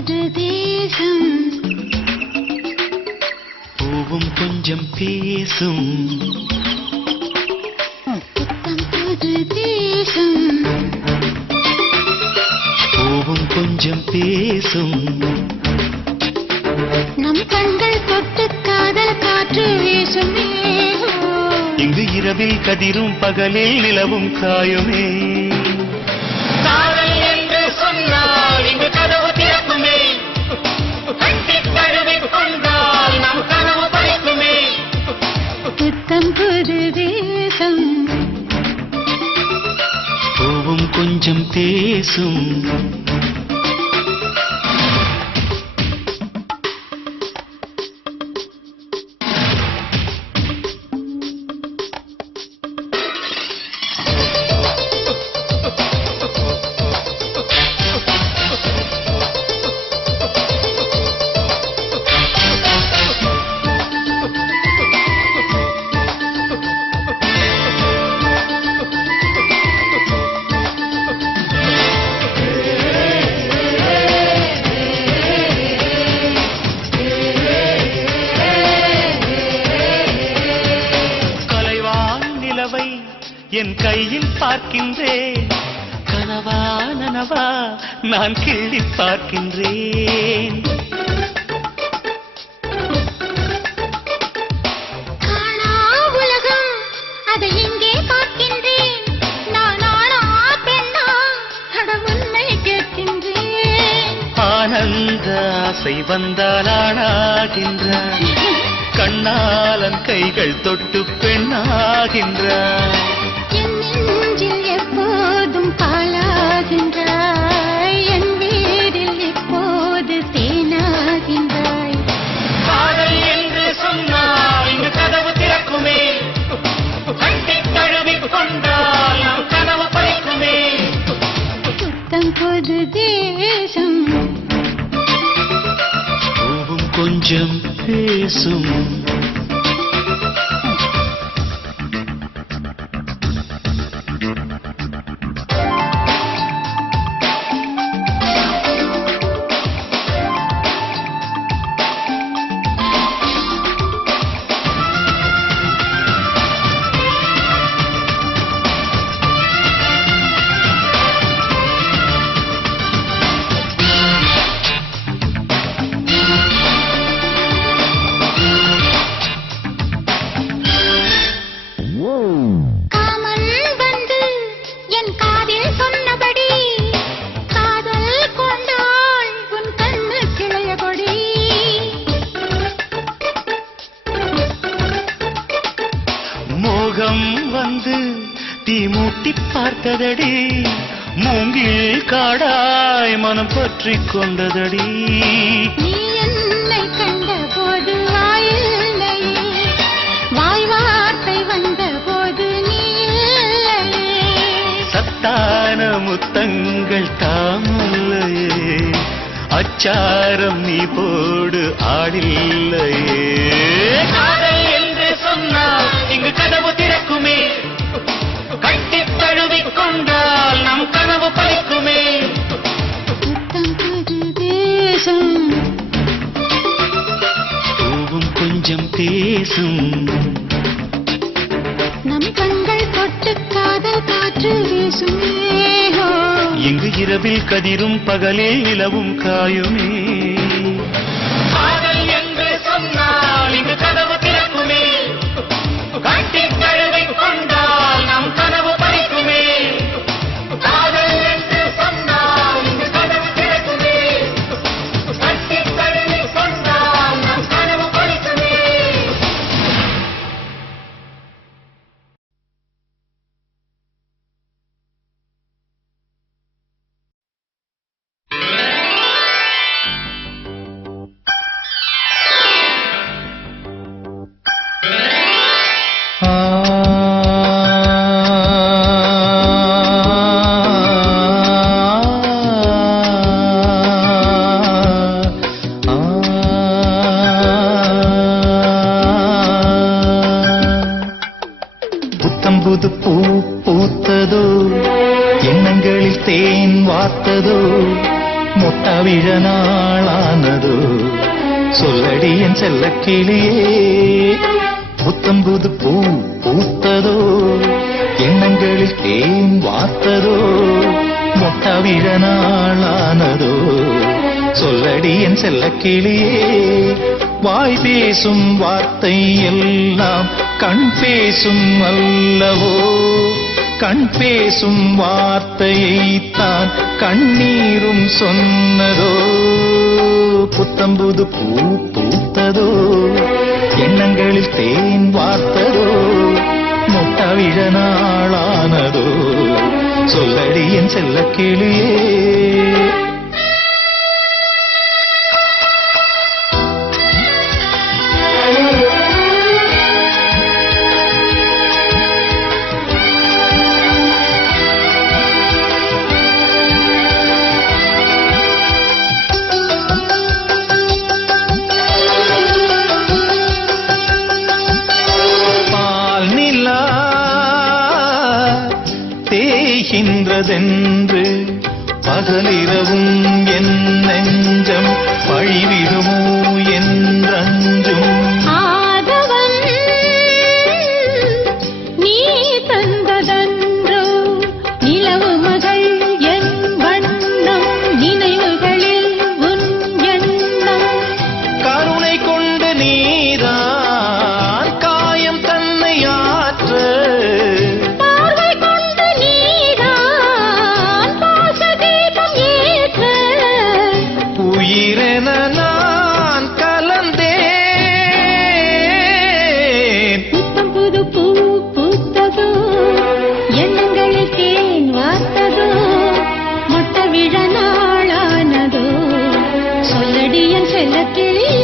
புது தேசம் பூவும் கொஞ்சம் பேசும் புத்தம் புது தேசம் பூவும் கொஞ்சம் பேசும் நம் கண்கள் தொட்டு காதல் காற்று வீசுமே இங்கு இரவில் கதிரும் பகலில் நிலவும் காயுமே காதல் என்று சொன்னால் இங்கு கதவு திறக்குமே கட்டித் தழுவிக் கொண்டால் நம் கனவு பறிக்குமே புத்தம் புது தேசம் பூவும் கொஞ்சம் பேசும் என் கையில் பார்க்கின்றேன் கனவா நனவா நான் கிள்ளி பார்க்கின்றேன் காணா உலகம் அதை இங்கே பார்க்கின்றேன் நான் ஆனா பெண்ணா கடவுளை கேட்கின்றேன் ஆனந்த ஆசை வந்தால் ஆனாகின்றான் கண்ணாலன் கைகள் தொட்டு பெண்ணாகின்றான் என் நெஞ்சில் எப்போதும் பாலாகின்றாய் என் வீரில் எப்போது தேனாகின்றாய் காதல் என்று சொன்னால் இங்கு கதவு திறக்குமே கட்டித் தழுவிக் கொண்டால் நம் கனவு பறிக்குமே புத்தம் புது தேசம் பூவும் கொஞ்சம் பேசும் வந்து தீ மூட்டி பார்த்ததடி மூங்கில் காடாய் மனம் பற்றி கொண்டதடி நீ என்னை கண்ட போது வாயில்லை வாய் வார்த்தை வந்த போது நீ சத்தான முத்தங்கள் தாமல்லையே அச்சாரம் நீ போடு ஆடில்லையே காதல் என்று சொன்னால் இங்கு கதவு திறக்குமே கட்டித் தழுவிக் கொண்டால் நம் கனவு பறிக்குமே புத்தம் புது தேசம் பூவும் கொஞ்சம் பேசும் நம் கண்கள் தொட்டு காதல் காற்று வீசுமே இங்கு இரவில் கதிரும் பகலில் நிலவும் காயுமே காதல் என்று சொன்னால் இங்கு கதவு திறக்குமே கட்டித் தழுவிக் கொண்டால் நம் கனவு பறிக்குமே காதல் என்று சொன்னால் இங்கு கதவு திறக்குமே கட்டித் தழுவிக் கொண்டால் நம் கனவு பறிக்குமே புது பூ பூத்ததோ எண்ணங்களில் தேன் வார்த்ததோ முட்டவிழ நாளானதோ சொல்லடி என் செல்லக்கிளியே புத்தம்புது பூ பூத்ததோ எண்ணங்களில் தேன் வார்த்ததோ முட்டவிழ நாளானதோ சொல்லடி என் செல்லக்கிளியே வாய் பேசும் வார்த்தை எல்லாம் கண் பேசும் அல்லவோ கண் பேசும் வார்த்தையைத்தான் கண்ணீரும் சொன்னதோ புத்தம்புது பூ பூத்ததோ எண்ணங்களில் தேன் வார்த்ததோ முட்டவிழ நாளானதோ சொல்லடி என் செல்லக்கிளியே தேய்கின்றதென்று பகலிரவும் என் நெஞ்சம் பழிவிடுமோ என்றஞ்சும் ஆதவன் நீ தந்ததன்றோ நிலவு மகள் என் வண்ணம் நினைவுகளில் உன் எண்ணம் கருணை கொண்டு நீதான் காயம் தன்னை ஆற்ற உயிரென நான் கலந்தேன் புத்தம் புது பூ பூத்ததோ எண்ணங்களில் தேன் வார்த்ததோ மொட்ட விழ நாளானதோ சொல்லடி என் செல்லக்கிளியே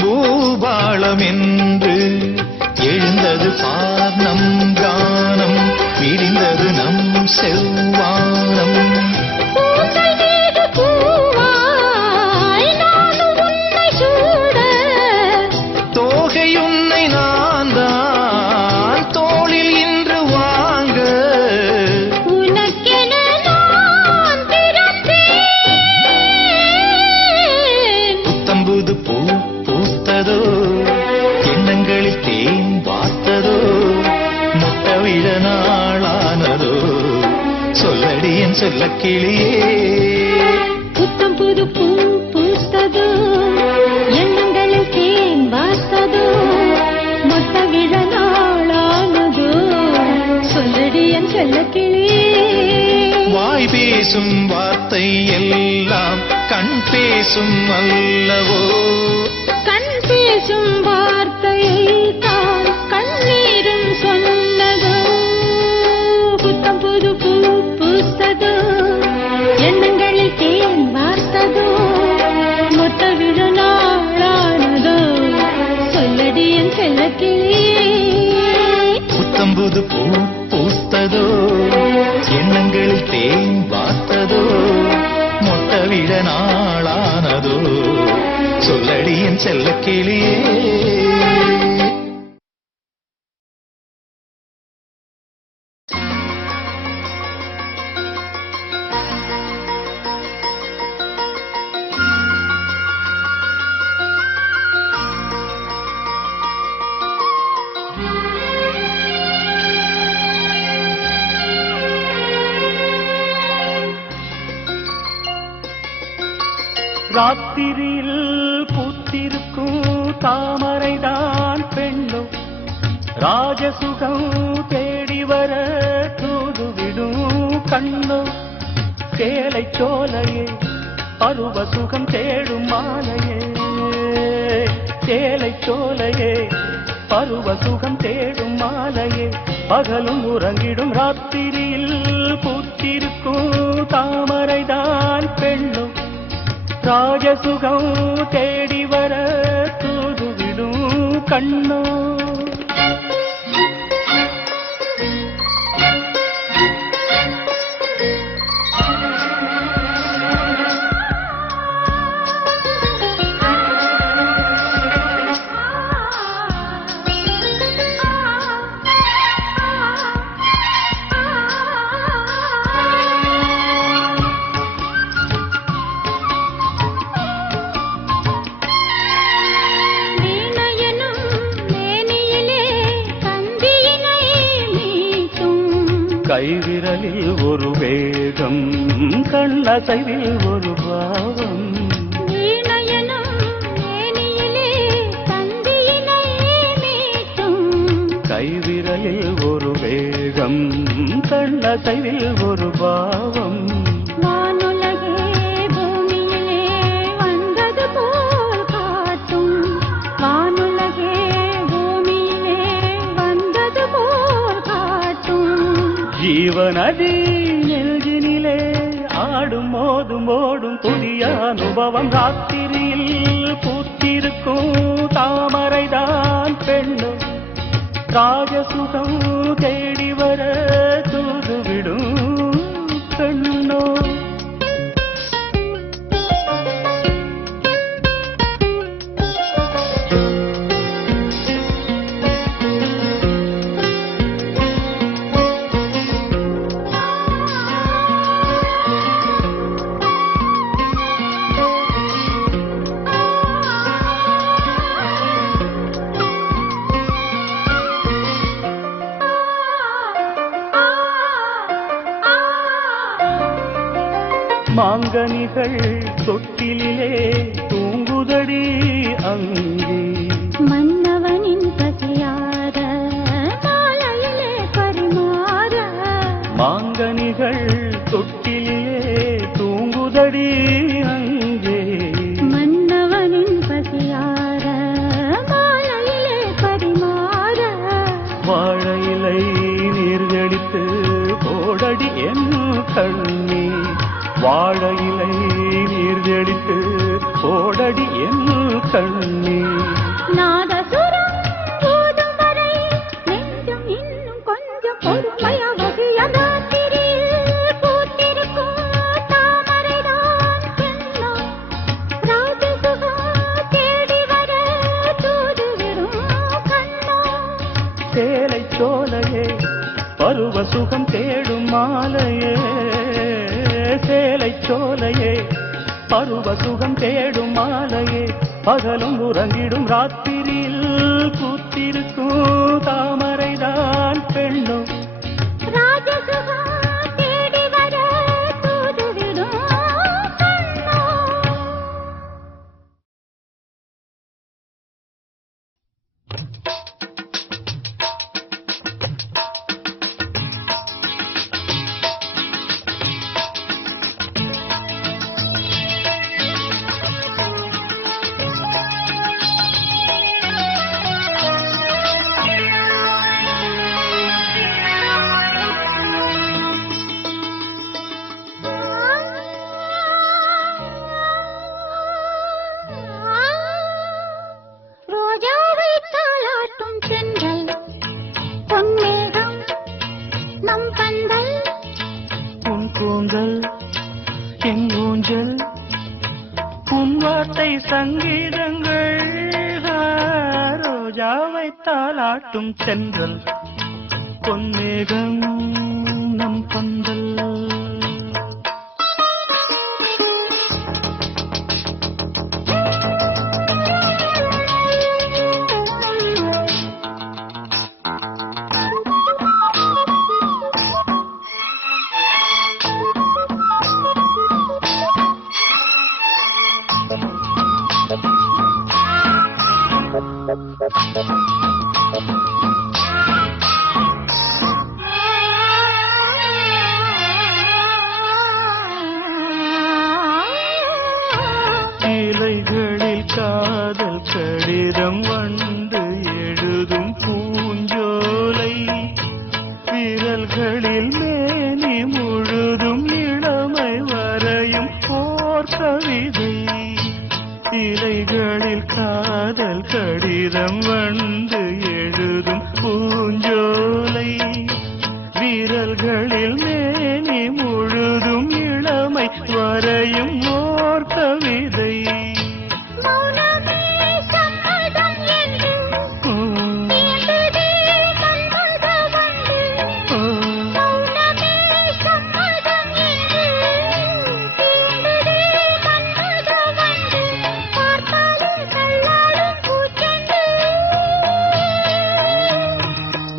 பூபாளம் என்று எழுந்தது பார் நம் கானம் விரிந்தது நம் செவ்வானம் தோகையுன்னை நான் தான் தோளில் இன்று வாங்க புத்தம்புது பூ பூத்ததோ எண்ணங்களில் தேன் வார்த்ததோ முட்டவிழ நாளானதோ சொல்லடி என் செல்லக்கிளியே புத்தம் புது பூ பூத்ததோ எண்ணங்களில் தேன் வார்த்ததோ மொட்ட விழ நாளானதோ சொல்லடி என் செல்லக்கிளியே வாய் பேசும் வார்த்தை எல்லாம் கண் பேசும் அல்லவோ கண் பேசும் வார்த்தையை தான் கண்ணீரும் சொன்னதோ புத்தம் புது பூ பூத்ததோ எண்ணங்களில் தேன் வார்த்ததோ மொட்ட விழ நாளானதோ சொல்லடி என் செல்லக்கிளியே புத்தம்புது பூ பூத்ததோ எண்ணங்களில் தேன் வார்த்ததோ மொட்டவிழ நாளானதோ சொல்லடி என் செல்லக்கிளியே ராத்திரியில் பூத்திருக்கும் தாமரைதான் பெண்ணும் ராஜசுகம் தேடி வர தூதுவிடும் கண்ணோ சேலை சோலையே பருவ சுகம் தேடும் மாலையே சேலை சோலையே பருவ சுகம் தேடும் மாலையே பகலும் உறங்கிடும் ராத்திரியில் பூத்திருக்கும் தாமரைதான் பெண்ணும் ராஜசுகம் தேடி வர தூதுவிடும் கண்ணோ கைவிரலில் ஒரு வேகம் கண்ணசைவில் ஒரு பாவம் கைவிரலில் ஒரு வேகம் கண்ணசைவில் ஒரு பாவம் ஜீவநதி நெஞ்சினிலே ஆடும் மோதும் ஓடும் புதிய அனுபவம் ராத்திரியில் பூத்திருக்கும் தாமரைதான் பெண்ணும் ராஜசுகம் தேடி வர தூதுவிடும் பெண்ணோ மாங்கனிகள் தொட்டிலே தூங்குதடி அங்கே மன்னவனின் பசியார மாலையிலே பரிமாற மாங்கனிகள் தொட்டிலே தூங்குதடி அங்கே மன்னவனின் பசியார மாலையிலே பரிமாற வாழையிலை நீர்கடித்து போடடி என் கண்ணே வாழையிலை நீர்கடித்து போடடி என் கண்ணே நாதசுரம் போடும் வரை நெஞ்சம் இன்னும் கொஞ்சம் பொறுமையாவது ராத்திரியில் பூத்திருக்கும் தாமரைதான் பெண்ணோ ராஜசுகம் தேடி வர தூதுவிடும் கண்ணோ சேலை சோலையே பருவ சுகம் தேடும் மாலையே சேலை சோலையே பருவ சுகம் தேடும் மாலையே பகலும் உறங்கிடும் ராத்திரியில் பூத்திருக்கும் தாமரைதான் பெண்ணும் ராஜசுகம் தேடி வர தூதுவிடும் கண்ணோ சங்கீதங்கள் ரோஜாவை தாலாட்டும் சென்றல் பொன்மேகம் நம் பந்தல் விரல்களில் மேனி முழுதும் இளமை வரையும் ஓர் கவிதை இலைகளில் காதல் கடிதம் வந்து எழுதும் பூஞ்சோலை விரல்களில் மேனி முழுதும் இளமை வரையும் ஓர் கவிதை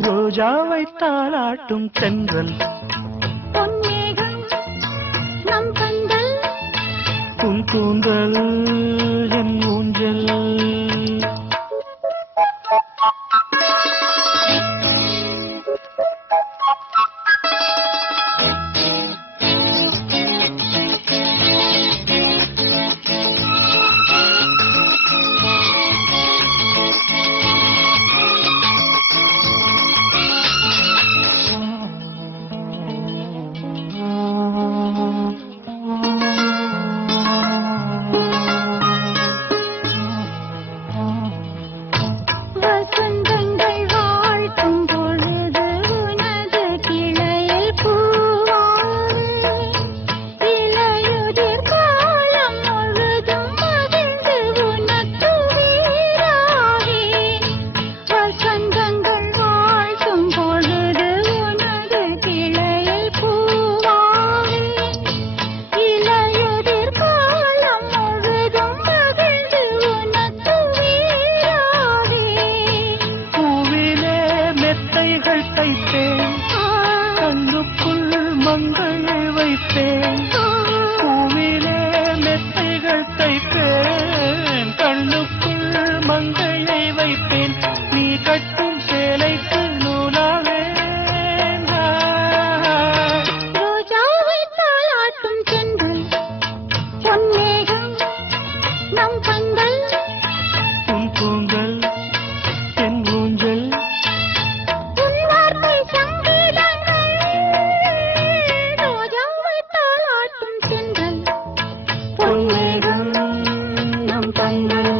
ரோஜாவை தாலாட்டும் தென்றல் பொன்னேகம் நம் கண்கள் உன் கூந்தல் என் ஊஞ்சல் வசந்தங்கள் வாழ்த்தும் பொழுது உனது கிளையில் பூவாய் இலையுதிர் காலம் முழுதும் மகிழ்ந்து உனக்கு வீராவேன் வசந்தங்கள் வாழ்த்தும் பொழுது உனது கிளையில் பூவாய் இலையுதிர் காலம் முழுதும் மகிழ்ந்து உனக்கு வீராவேன் பூவிலே மெத்தைகள் தைப்பேன் கண்ணுக்குள் மங்களை வைப்பேன் பூவிலே மெத்தைகள் தைப்பேன் கண்ணுக்குள் மங்கையை வைப்பேன் நீ கட்டும் சேலைக்கு நூலாவேன் ரோஜாவை தாலாட்டும் தென்றல் பொன்னேகம் நம் கண்கள் உன் கூந்தல் என் ஊஞ்சல் உன் வார்த்தை சங்கீதங்கள் ரோஜாவை தாலாட்டும் தென்றல் பொன்னேகம் நம் கண்கள்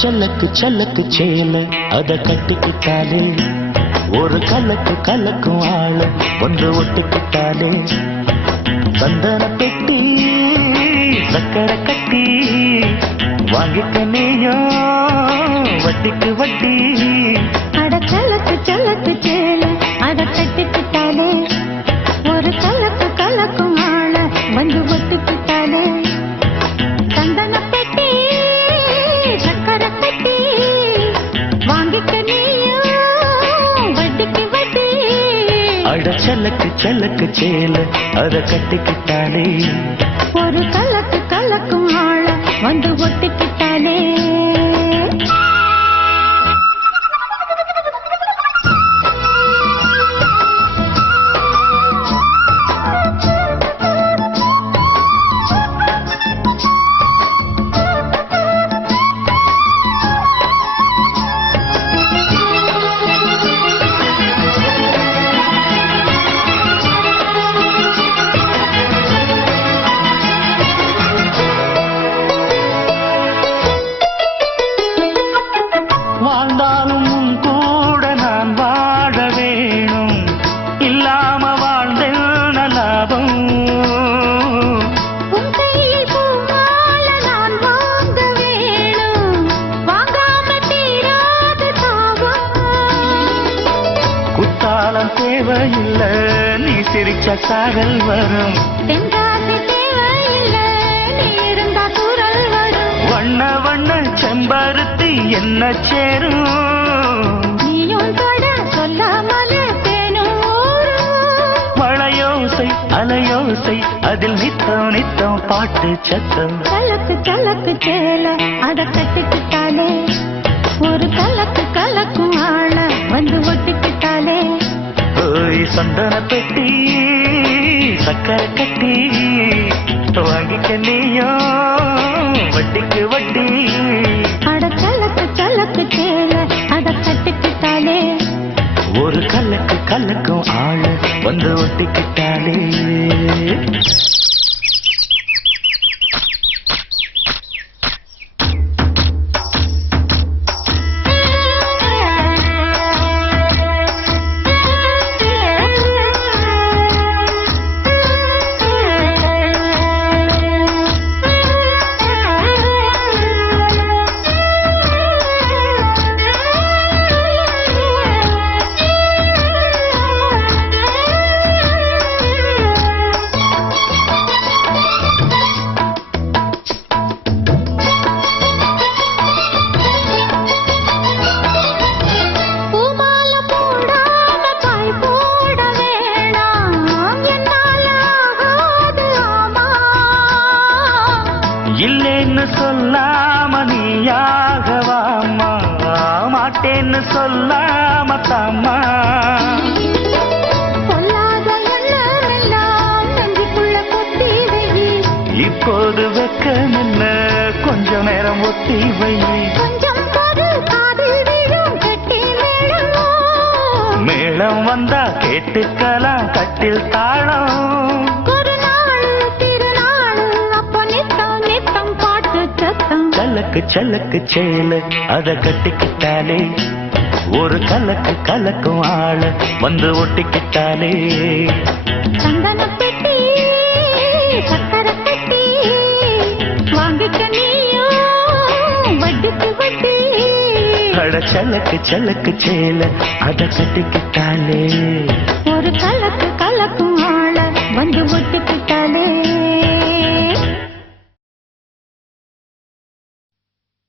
சல்லக்கு சல்லக்கு சேல அத கட்டிக்கிட்டாலே ஒரு கலக்கு கலக்கும் ஆள ஒன்று ஒட்டுக்கிட்டாலே சந்தன பெட்டி சக்கரை கட்டி வாங்கிக்க நீயும் வட்டிக்கு வட்டி அட கலக்கு சலக்கு சேல அத கட்டிக்கிட்டாலே ஒரு கலக்கு கலக்கும் ஆள வந்து ஒட்டுக்கிட்டாலே சந்தன பெட்டி சக்கரை கட்டி வாங்கிக்க நீயும் வட்டிக்கு வட்டி அட சல்லக்கு சல்லக்கு சேல அத கட்டிக்கிட்டாலே ஒரு கலக்கு கலக்கும் ஆள வந்து ஒட்டுக்கிட்டாலே காலம் தேவையில்லை, நீ சிரிச்ச காதல் வரும். தென்காசி தேவையில்லை, நீ இருந்தா குரல் வரும். வண்ண வண்ண செம்பருத்தி என்ன சேரும், நீயும் தொட சொல்லாமலே தேனும் ஊரும். மழையோசை அலையோசை அதில் நித்தம் நித்தம் பாட்டு சத்தம். கலக்கு கலக்கு சேல அத கட்டிக்கிட்டாலே, ஒரு கலக்கு கலக்கும் ஆள வந்து ஒட்டிக்கிட்டாலே. ஓய் சந்தன பெட்டி சக்கரை கட்டி வாங்கிக்க நீயும் வட்டிக்கு வட்டி. அட கலக்கு கலக்கு சேல அத கட்டிக்கிட்டாலே, ஒரு கலக்கு கலக்கும் ஆள வந்து ஒட்டிக்கிட்டாலே. இல்லேன்னு சொல்லாம நீயாகவாமா, மாட்டேன்னு சொல்லாம தாமா. சொல்லாத எண்ணமெல்லாம் நெஞ்சுக்குள்ள கொட்டி வை. இப்போது வெக்கமில்ல, கொஞ்ச நேரம் ஒத்தி வை. கொஞ்சம் பொறு காதில் விழும் கெட்டி மேளம். மேளம் வந்தா கேட்டுக்கலாம் கட்டில் தாளம். ஒரு நாள் திருநாள் அப்ப நித்தம் நித்தம் பாட்டு சத்தம். கலக்கு சலக்கு சேல அத கட்டிக்கிட்டாலே, ஒரு கலக்கு கலக்கும் ஆள வந்து ஒட்டிக்கிட்டாலே. சந்தன பெட்டி சக்கரை கட்டி வாங்கிக்க நீயும் வட்டிக்கு வட்டி. அட சலக்கு சலக்கு சேல அத கட்டிக்கிட்டாலே. ஒரு கலக்கு கலக்கும் ஆள வந்து ஒட்டிக்கிட்டாலே.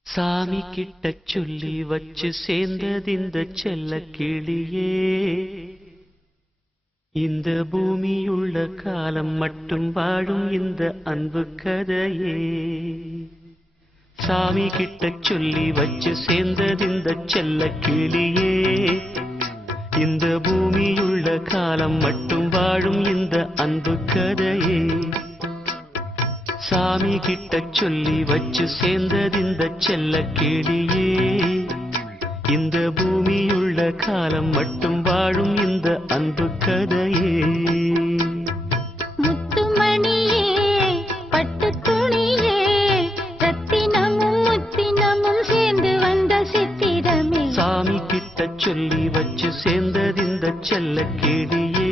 சாமி கிட்ட சொல்லி வச்சு சேர்ந்தது இந்த செல்ல கிளியே, இந்த பூமியுள்ள காலம் மட்டும் வாழும் இந்த அன்பு கதையே. சாமி கிட்ட சொல்லி வச்சு சேர்ந்தது இந்த செல்ல கிளியே, இந்த பூமியுள்ள காலம் மட்டும் வாழும் இந்த அன்பு கதையே. சாமி கிட்ட சொல்லி வச்சு சேர்ந்தது இந்த செல்ல கிளியே, இந்த பூமியுள்ள காலம் மட்டும் வாழும் இந்த அன்பு கதையே. முத்துமணியே பட்டு துணியே, ரத்தினமும் முத்தினமும் சேர்ந்து வந்த சித்திரமே. சாமி கிட்ட சொல்லி வச்சு சேர்ந்தது இந்த செல்ல கிளியே,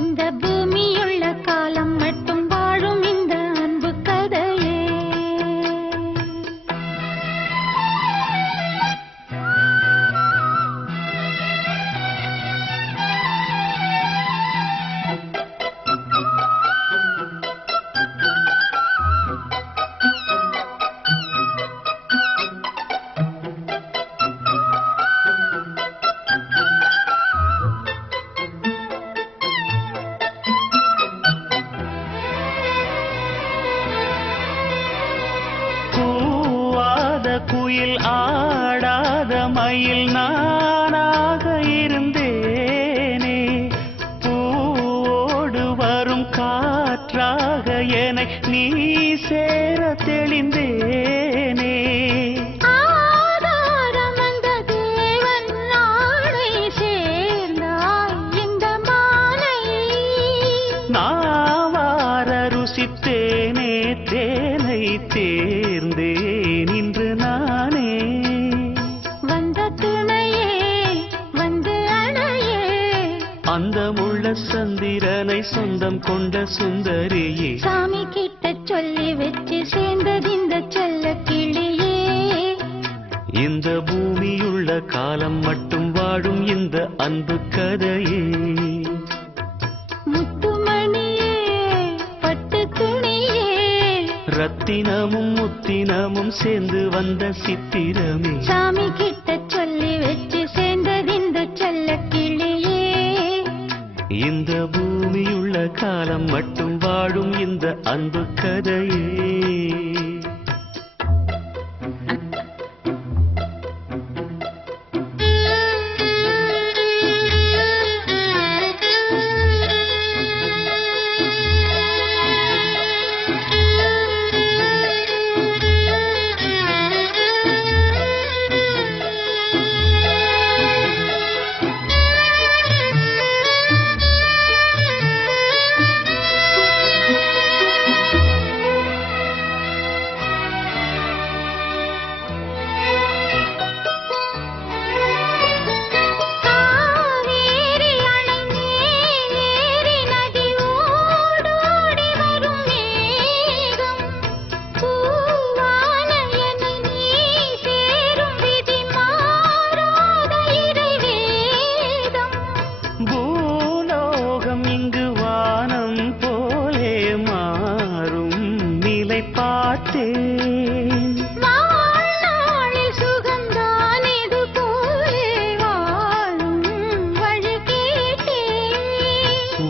இந்த பூமியுள்ள காலம் மட்டும் வாழும் இந்த அன்பு கதையே. குயில் ஆடாத மயில் நானாக இருந்தேனே, பூவோடு வரும் காற்றாக என்னை நீ சேர தெளிந்தேனே. ஆதாரம் அந்த தேவன் நாளை சேர்ந்தாய் இந்த மாலை. நாவார ருசித்தேனே தேனை தேர்ந்தேன் இன்று நானே. வந்த துணையே வந்து அணையே, அந்தமுள்ள சந்திரனை சொந்தம் கொண்ட சுந்தரியே. சாமி கிட்ட சொல்லி வச்சு சேர்ந்தது இந்த செல்ல கிளியே, இந்த பூமியுள்ள காலம் மட்டும் வாழும் இந்த அன்பு கதையே. முத்துமணியே பட்டு துணியே ரத்தினமும் முத்தினமும் சேர்ந்து வந்த சித்திரமே. சாமி கிட்ட சொல்லி வச்சு சேர்ந்தது இந்த செல்ல கிளியே. இந்த பூமியுள்ள காலம் மட்டும் வாழும் இந்த அன்பு கதையே.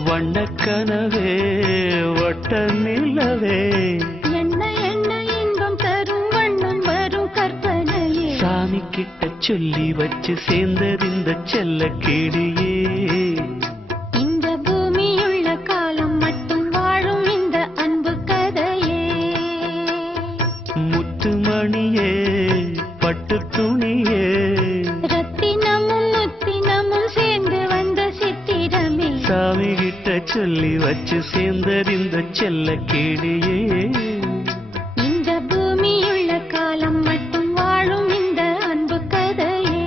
வண்ணக்கனவே வட்ட நிலவே என்ன என்ன இன்பம் தரும் வண்ணம் வரும் கற்பனையே. சாமி கிட்ட சொல்லி வச்சு சேர்ந்தது இந்த செல்ல கிளியே. இந்த பூமியுள்ள காலம் மட்டும் வாழும் இந்த அன்பு கதையே. முத்துமணியே பட்டு துணியே ரத்தினமும் முத்தினமும் சேர்ந்து வந்த சித்திரமே. சாமி கிட்ட சொல்லி வச்சு சேர்ந்தது இந்த செல்ல கிளியே. இந்த பூமியுள்ள காலம் மட்டும் வாழும் இந்த அன்பு கதையே.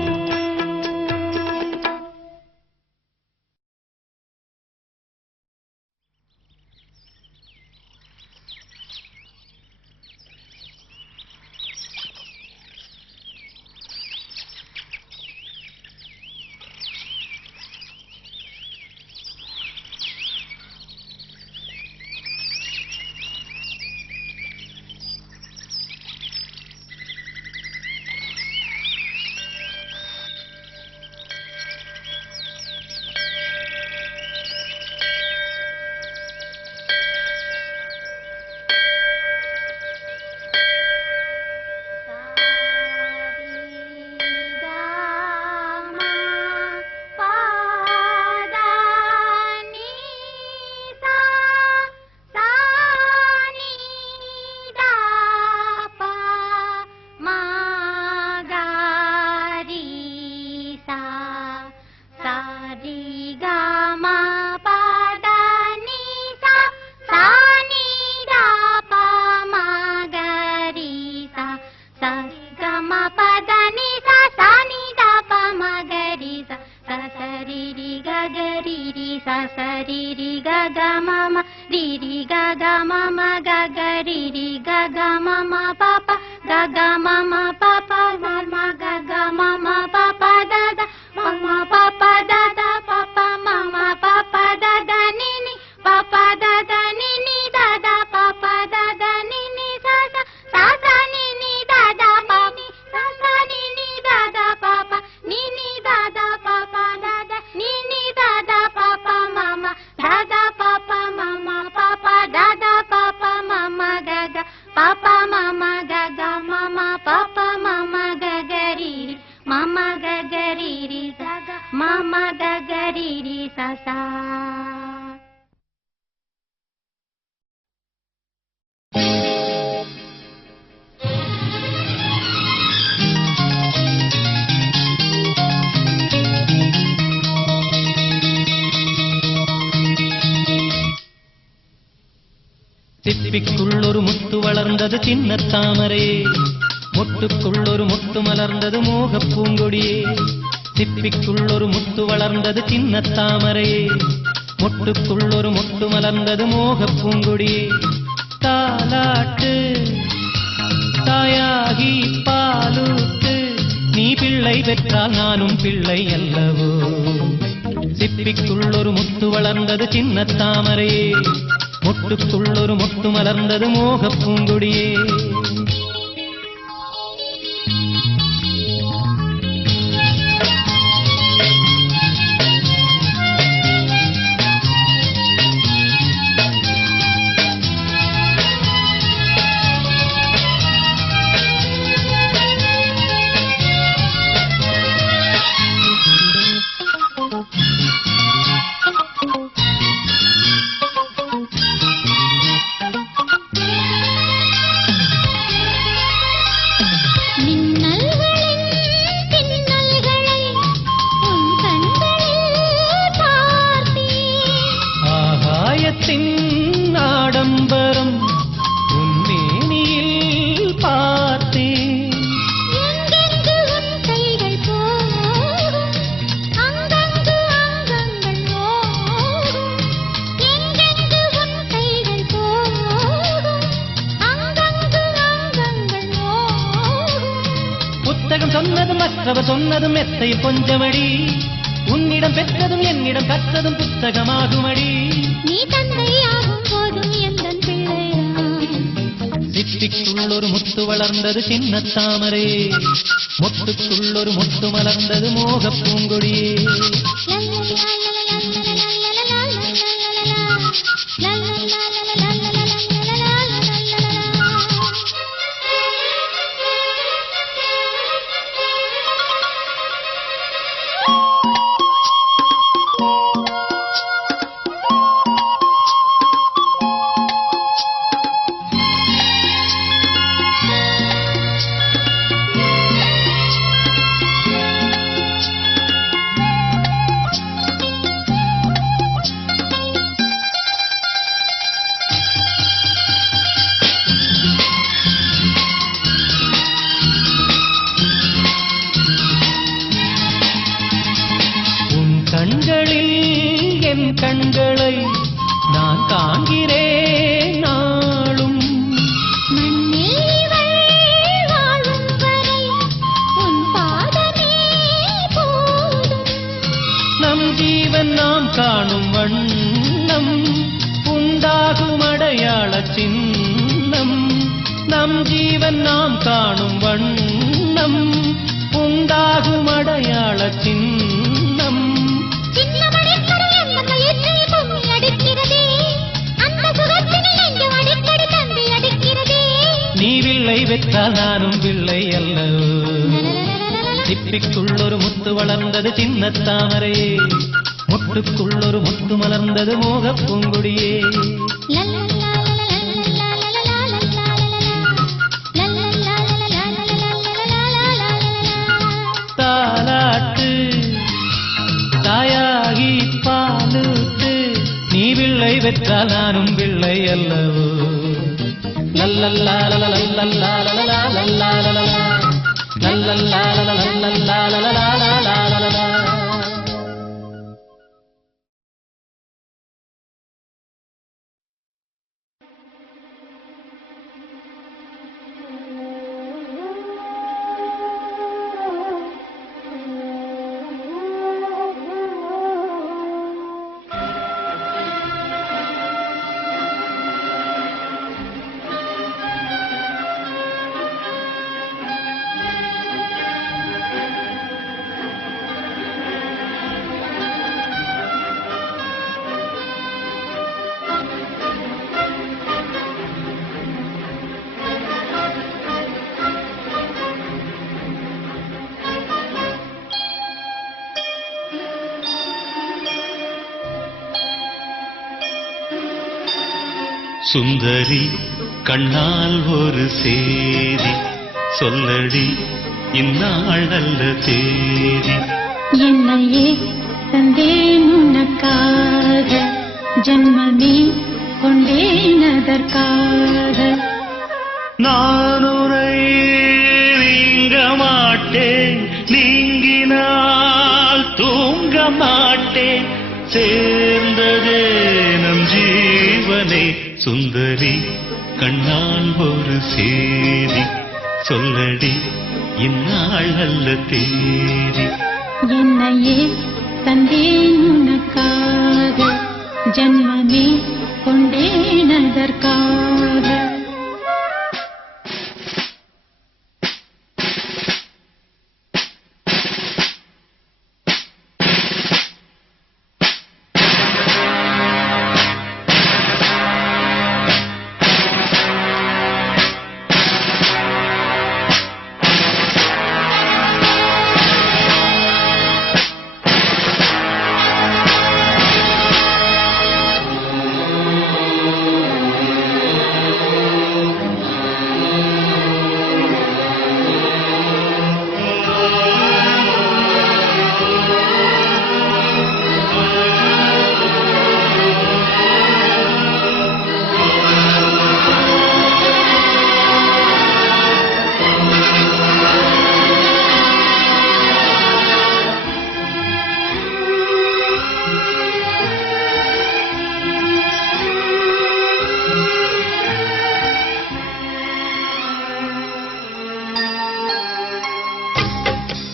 சிப்பிக்குள்ளொரு முத்து வளர்ந்தது சின்ன தாமரையே, முட்டுக்குள்ளொரு முத்து மலர்ந்தது மோகப் பூங்கொடியே. சிப்பிக்குள்ளொரு முத்து வளர்ந்தது சின்ன தாமரையே, முட்டுக்குள்ளொரு முத்து மலர்ந்தது மோகப் பூங்கொடியே. தாலாட்டு தாயாகி பாலூட்டு நீ பிள்ளை பெற்றால் நானும் பிள்ளை அல்லவோ சிப்பிக்குள் ஒரு முத்து வளர்ந்தது சின்ன தாமரையே மொட்டுக்குள் ஒரு மொட்டு மலர்ந்தது மோகப் பூங்கொடியே ஆடம்பரம் உன்மேனியில் பார்த்தேன் எங்கெங்கு உன் கைகள் போகும் அங்கங்கு அங்கங்கள் போகும் எங்கெங்கு உன் கைகள் போகும் அங்கங்கு அங்கங்கள் போகும் புத்தகம் சொன்னதும் மற்றவர் சொன்னதும் மெத்தையில் கொஞ்சமடி உன்னிடம் பெற்றதும் என்னிடம் கற்றதும் புத்தகமாகுமடி நீ தந்தையாகும் போதும் எந்தன் பிள்ளைதான் சிப்பிக்குள் ஒரு முத்து வளர்ந்தது சின்ன தாமரை மொட்டுக்குள் ஒரு மொட்டு மலர்ந்தது மோகப் பூங்கொடியே கண்களில் என் கண்களை நான் காண்கிறேன் நாளும் மண்ணில் வாழும் வரை உன் பாதமே போதும் நம் ஜீவன் நாம் காணும் வண்ணம் உண்டாகும் அடையாள சின்னம் நம் ஜீவன் நாம் காணும் வண்ணம் உண்டாகும் அடையாள சின்னம் நீ பிள்ளை பெற்றால் நானும் பிள்ளை அல்ல சிப்பிக்குள் ஒரு முத்து வளர்ந்தது சின்ன தாமரையே மொட்டுக்குள் ஒரு முத்து மலர்ந்தது மோகப் பூங்கொடியே தாலாட்டு தாயாகி பாலுட்டு நீ பிள்ளை பெற்றால் நானும் பிள்ளை அல்லவோ லல்லல்லா லல்லல்லா லல்லல்லா லல்லல்லா லல்லல்லா சுந்தரி கண்ணால் ஒரு சேதி சொல்லடி இந்நாள் நல்ல தேதி என்னையே தந்தேன் உனக்காக ஜன்மமே கொண்டேன் அதற்காக நான் உரை நீங்க மாட்டேன் நீங்கினால் தூங்க மாட்டேன் சேர்ந்ததே நம் ஜீவனே சுந்தரி கண்ணால் ஒரு சேதி சொல்லடி இந்நாள் அல்ல தேதி. என்னையே தந்தேன் உனக்காக, ஜன்மமே கொண்டேன் அதற்காக.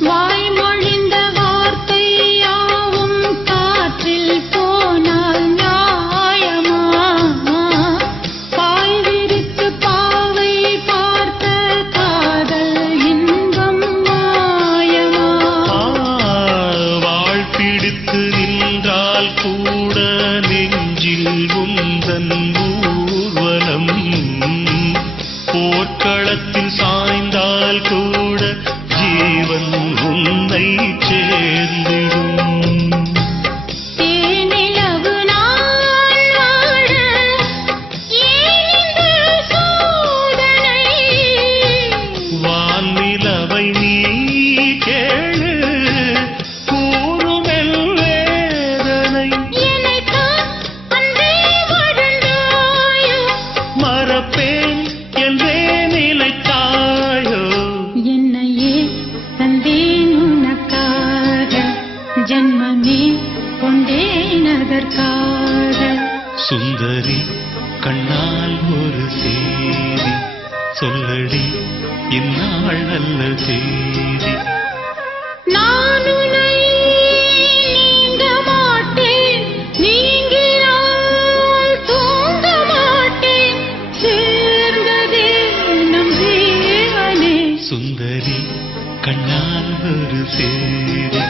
வாய்மொழிந்த வார்த்தை யாவும் காற்றில் போனால் நியாயமா? பாய் விரித்து பாவை பார்த்த காதல் இன்பம் மாயமா? வாழ் பிடித்து நின்றால் கூட நெஞ்சில் உந்தன் ஊர்வலம், போர்க்களத்தில் சாய்ந்தால் கூட ஜீவன் உன்னை சேர்ந்திடும். தேனிலவு நாள் வாழ ஏன் இந்த சோதனை? வான்நிலவை நீ கேளு கூறுமெல் வேதனை. என்னைத்தான் அன்றே வாழ்ந்தாயோ, மறப்பேன் என்றே நிலைத்தாயோ. என்னையே தந்தேன் உனக்காக, ஜன்மமே கொண்டேன் அதற்காக. சுந்தரி கண்ணால் ஒரு செய்தி சொல்லடி இந்நாள் நல்ல செய்தி. நான் உன்னை நீங்க மாட்டேன், நீங்கினால் தூங்க மாட்டேன், சேர்ந்ததே நம் ஜீவனே. சுந்தரி கண்ணால் ஒரு செய்தி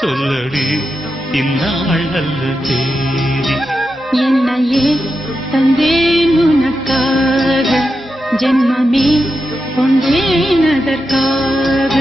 சொல்லடி இந்நாள் நல்ல செய்தி. என்னையே தந்தேன் உனக்காக, ஜென்மமே கொண்டேன் அதற்காக.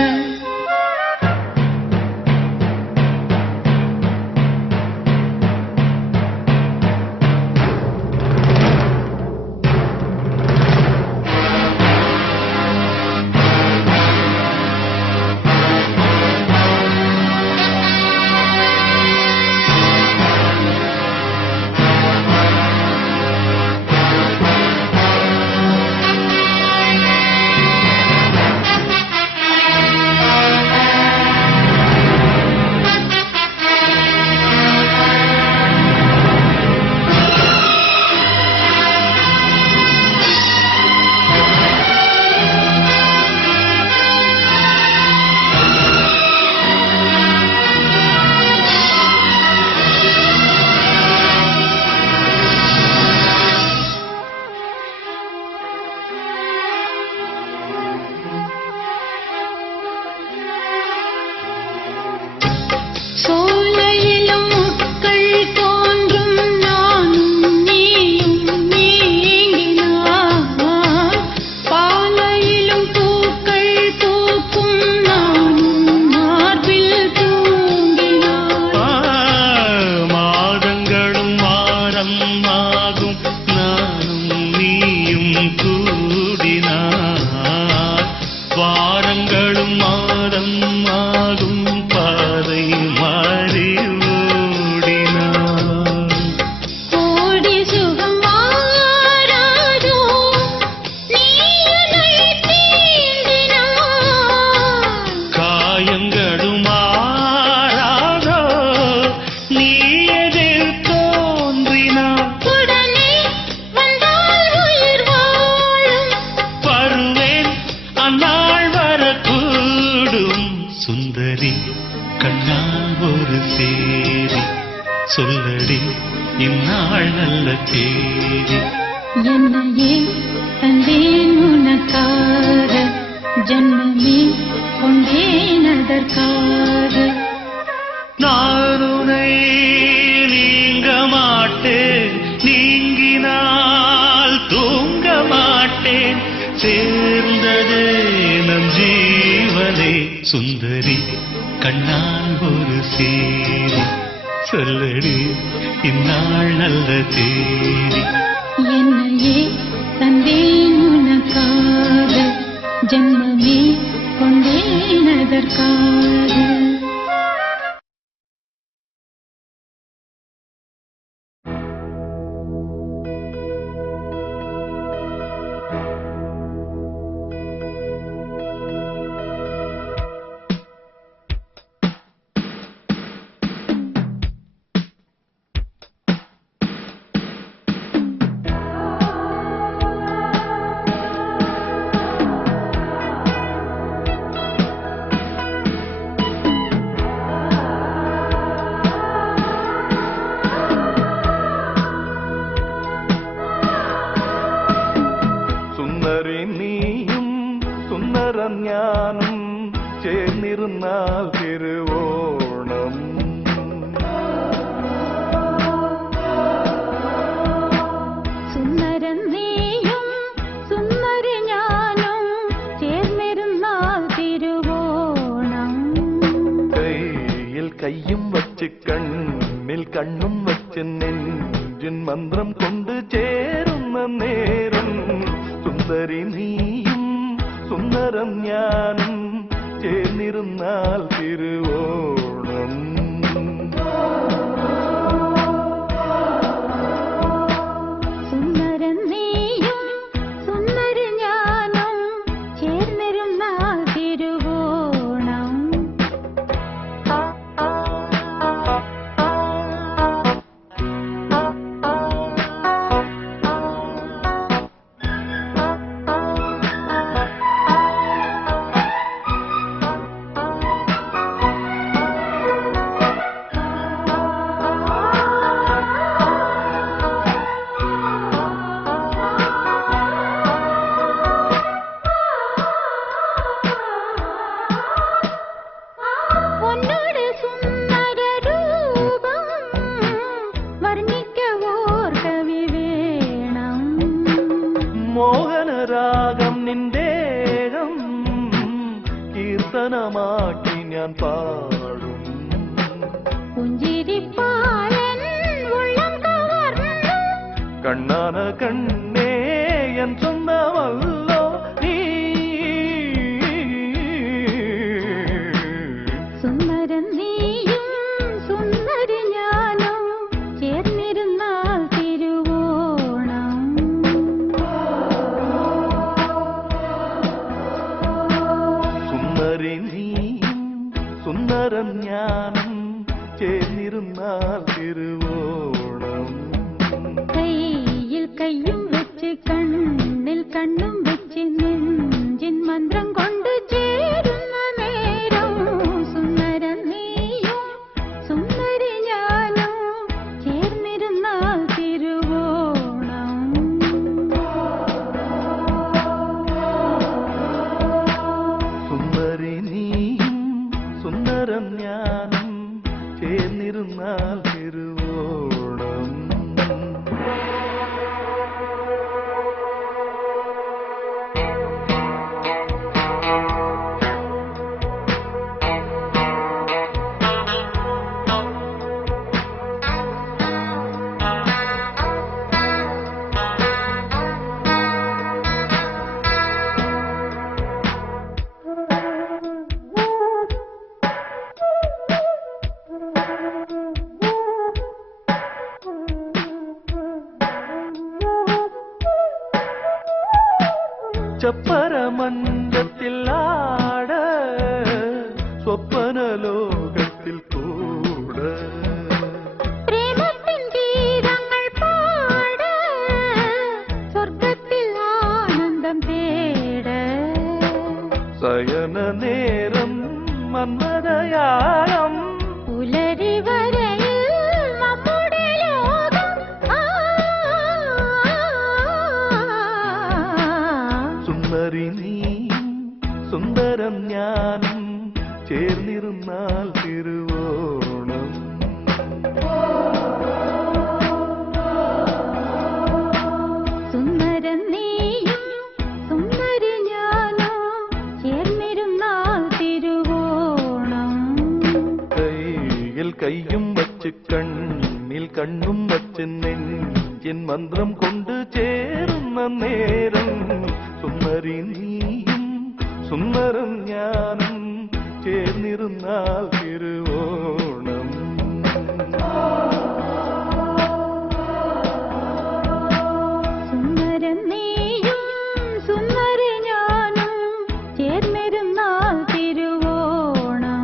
சொல்லடி இந்நாள் நல்ல தேதி. என்னையே தந்தேன் உனக்காக, ஜன்மமே கொண்டேன் அதற்காக. நான் உன்னை நீங்க மாட்டேன், நீங்கினால் தூங்க மாட்டேன், சேர்ந்ததே நம் ஜீவனே. சுந்தரி கண்ணால் ஒரு சேரி, சொல்லடி இந்நாள் நல்ல தேதி. என்னையே தந்தேன் உனக்காக, ஜன்மமே கொண்டேன் அதற்காக. ഞാനും ചേർന്നിരുന്നാൽ തിരുവോണം. സുന്ദരൻ നീയും സുന്ദരി ഞാനും ചേർന്നിരുന്നാൽ തിരുവോണം. കയ്യിൽ കയ്യും വച്ച് കണ്ണിൽ കണ്ണും വച്ച് നെഞ്ചിൻ മന്ത്രം കൊണ്ട് ചേരുന്ന നേരം സുന്ദരി നീയും സുന്ദരം ഞാനും ചേർന്നിരുന്നാൽ തിരുവോണം. സുന്ദരൻ നീയും സുന്ദരി ഞാനും ചേർന്നിരുന്നാൽ തിരുവോണം. മോഹനരാഗം നിന്റേകം കീർത്തനമാക്കി ഞാൻ പാടും. പുഞ്ചിരിപ്പാലൻ ഉള്ളം കവർന്നു കണ്ണാന കണ്ണേ എൻ സ്വന്തമല്ലോ നീ. സുന്ദരൻ നീയും സുന്ദരി ഞാനും ചേർന്നിരുന്നാൽ തിരുവോണം. സുന്ദരി നീയും സുന്ദരം ഞാനും ചേർന്നിരുന്നാൽ തിരുവോണം. കയ്യിൽ കയ്യും വെച്ച് കണ്ണിൽ കണ്ണും വെച്ച് നെഞ്ചിൻ മന്ത്രം കൊണ്ട് ചേരുന്ന നേരം സുന്ദരൻ നീയും സുന്ദരി ഞാനും ചേർന്നിരുന്നാൽ തിരുവോണം. സുന്ദരി നീയും സുന്ദരം ഞാനും ചേർന്നിരുന്നാൽ തിരുവോണം. ചപ്പരമഞ്ചത്തിൽ ആട സ്വപ്ന ലോകത്തിൽ കൂട പ്രേമത്തിൻ ഗീതങ്ങൾ പാട സ്വർഗത്തിൽ ആനന്ദം തേട ശയന നേരം മന്മദയാളം പുലരി വരയിൽ നമ്മ വച്ച് നെഞ്ചിൻ മന്ത്രം കൊണ്ട് ചേരുന്ന നേരം സുന്ദരി നീയും സുന്ദരം ഞാനും ചേർന്നിരുന്നാൽ തിരുവോണം. സുന്ദരം നീയും സുന്ദര ഞാനും ചേർന്നിരുന്നാൽ തിരുവോണം.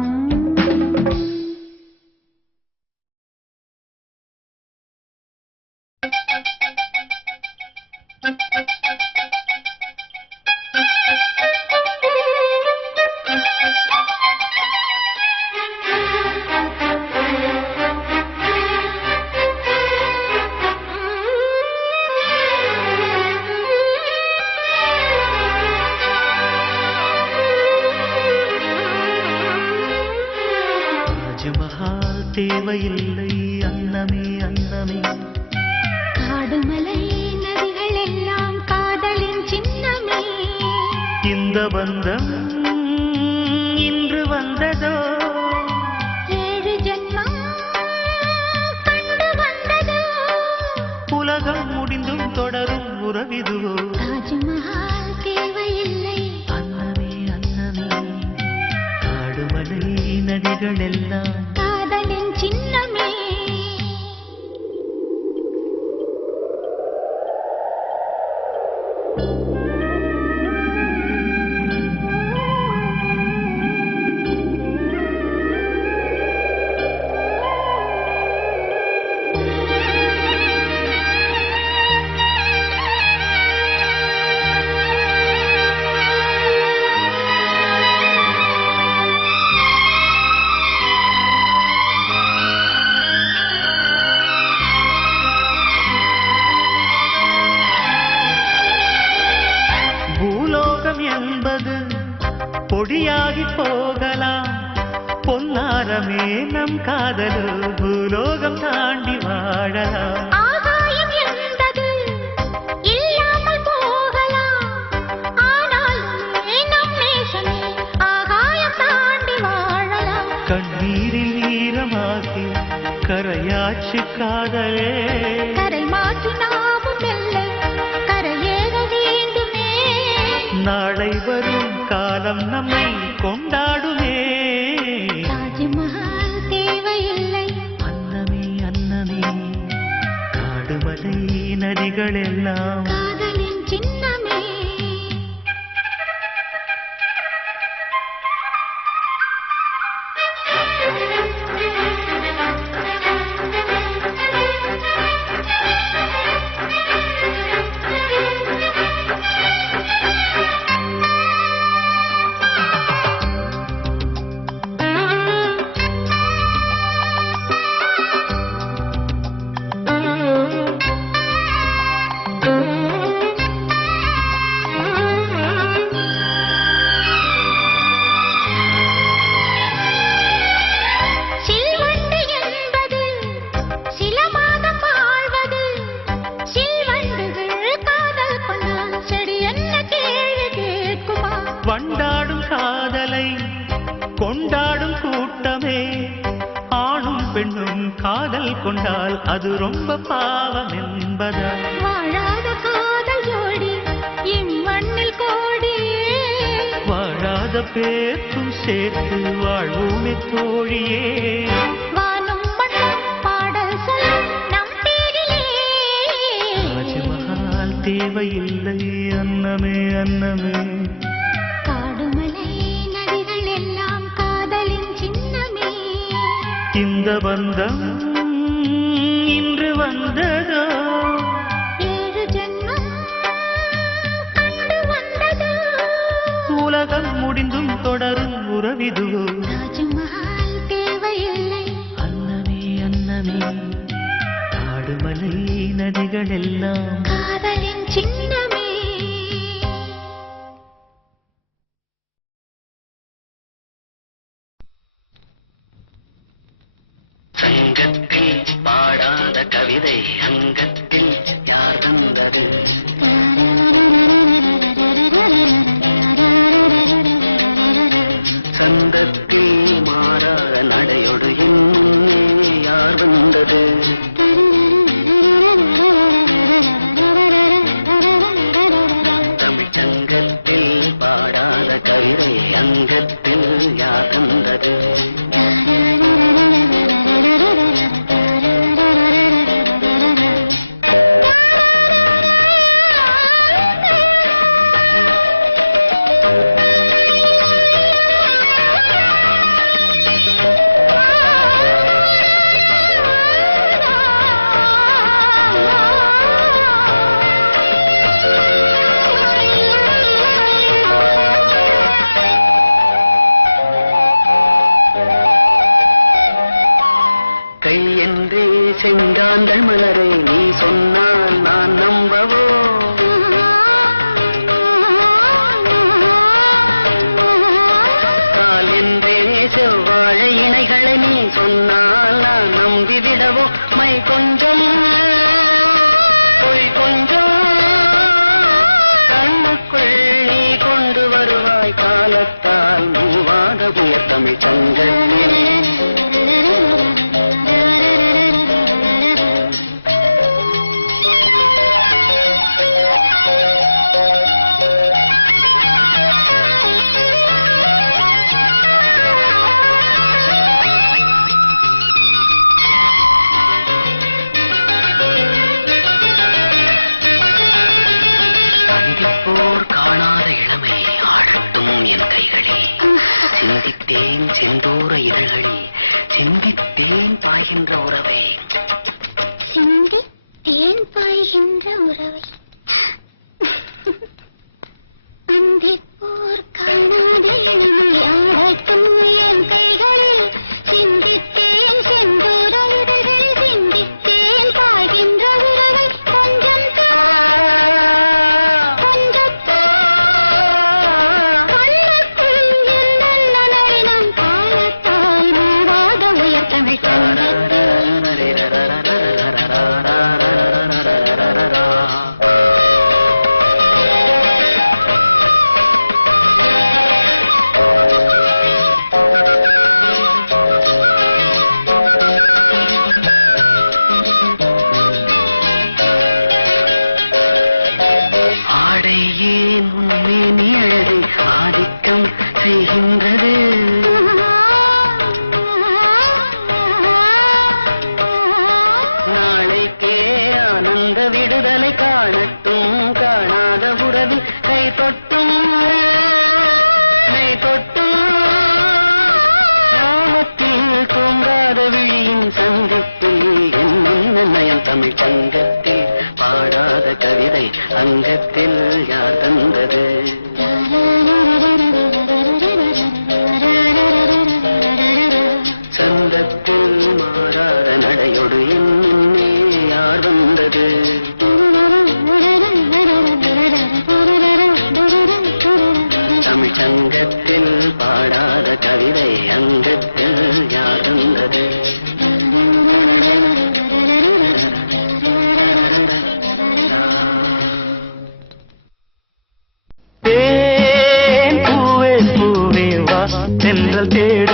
தாஜ்மஹால் தேவையில்லை அன்னமே அன்னமே, காடுமலை நதிகள் எல்லாம் காதலின் சின்னமே. இந்த பந்தம் இன்று வந்ததோ, 7 ஜென்மம் கண்டு வந்ததோ. உலகம் முடிந்தும் தொடரும் உறவிதுவோ. தாஜ்மஹால் தேவையில்லை அன்னமே அன்னமே, காடுமலை நதிகள் எல்லாம் காதலின் சின்னமே. பூலோகம் என்பது பொடியாகி போகலாம், பொன்னாரமே நம் காதலோ பூலோகம் தாண்டி வாழலாம். ஆகாயம் என்பது இல்லாமல் போகலாம், ஆனால் நம் நேசமே ஆகாயம் தாண்டி வாழலாம். கண்ணீரில் ஈரமாகி கரையாச்சு காதலே, கரை மாற்றி நாமும் இல்லை கரையேற வேண்டுமே. நாளை வரும் காலம் நம்மை கொண்டாடுமே. தாஜ்மஹால் தேவையில்லை அன்னமே அன்னமே, காடுமலை நதிகள் எல்லாம் காதலின் சின்னமே. சில்வண்டு என்பது சில மாதம் வாழ்வது, சில்வண்டுகள் காதல் கொண்டால் செடி என்ன கேள்வி கேட்குமா? வண்டாடும் காதலை கொண்டாடும் கூட்டமே, ஆணும் பெண்ணும் காதல் கொண்டால் அது ரொம்ப பாவம் என்பதா? வாழாத காதல் ஜோடி இம்மண்ணில் கோடியே, வாழாத பேர்க்கும் சேர்த்து வாழ்வோமே தோழியே. வானும் மண்ணும் பாடல் சொல்லும் நம் பேரிலே. தாஜ்மஹால் தேவையில்லை அன்னமே அன்னமே, காடுமலை நதிகள் எல்லாம் காதலின் சின்னமே. இந்த பந்தம் இன்று வந்ததோ, 7 ஜென்மம் கண்டு வந்ததோ. உலகம் முடிந்தும் தொடரும் உறவிதுவோ. தாஜ்மஹால் தேவையில்லை அன்னமே அன்னமே, காடுமலை நதிகள் எல்லாம் காதலின் சின்னமே. சங்கத்தில் பாடாத கவிதை அங்கத்தில் யார் தந்தது? சங்கத்தில் மாறாத நடையொடு யார் வந்தது? சிந்திப்போர் காணாத இளமை ஆழட்டும் என் கைகளில் சிந்தித்தேன் செந்தோர இதழ்களில் சிந்தித்தேன் பாய்கின்ற உறவை சிந்தித்தேன் பாய்கின்ற உறவை அந்திப்போர் காணாத இளமை ஆழட்டும் என் கைகளில் சிந்தித்தேன் செந்தோர இதழ்களில் சிந்தித்தேன் பாய்கின்ற உறவை தமிழ் சங்கத்தில் பாடாத கவிதை அங்கத்தில் யார் தந்தது சங்கத்தில் மாறாத நடையொடு என்னை யார் வந்தது தமிழ் சங்கத்தில் பாடாத கவிதை அங்கத்தில் யார் வந்தது தென்றல் தேட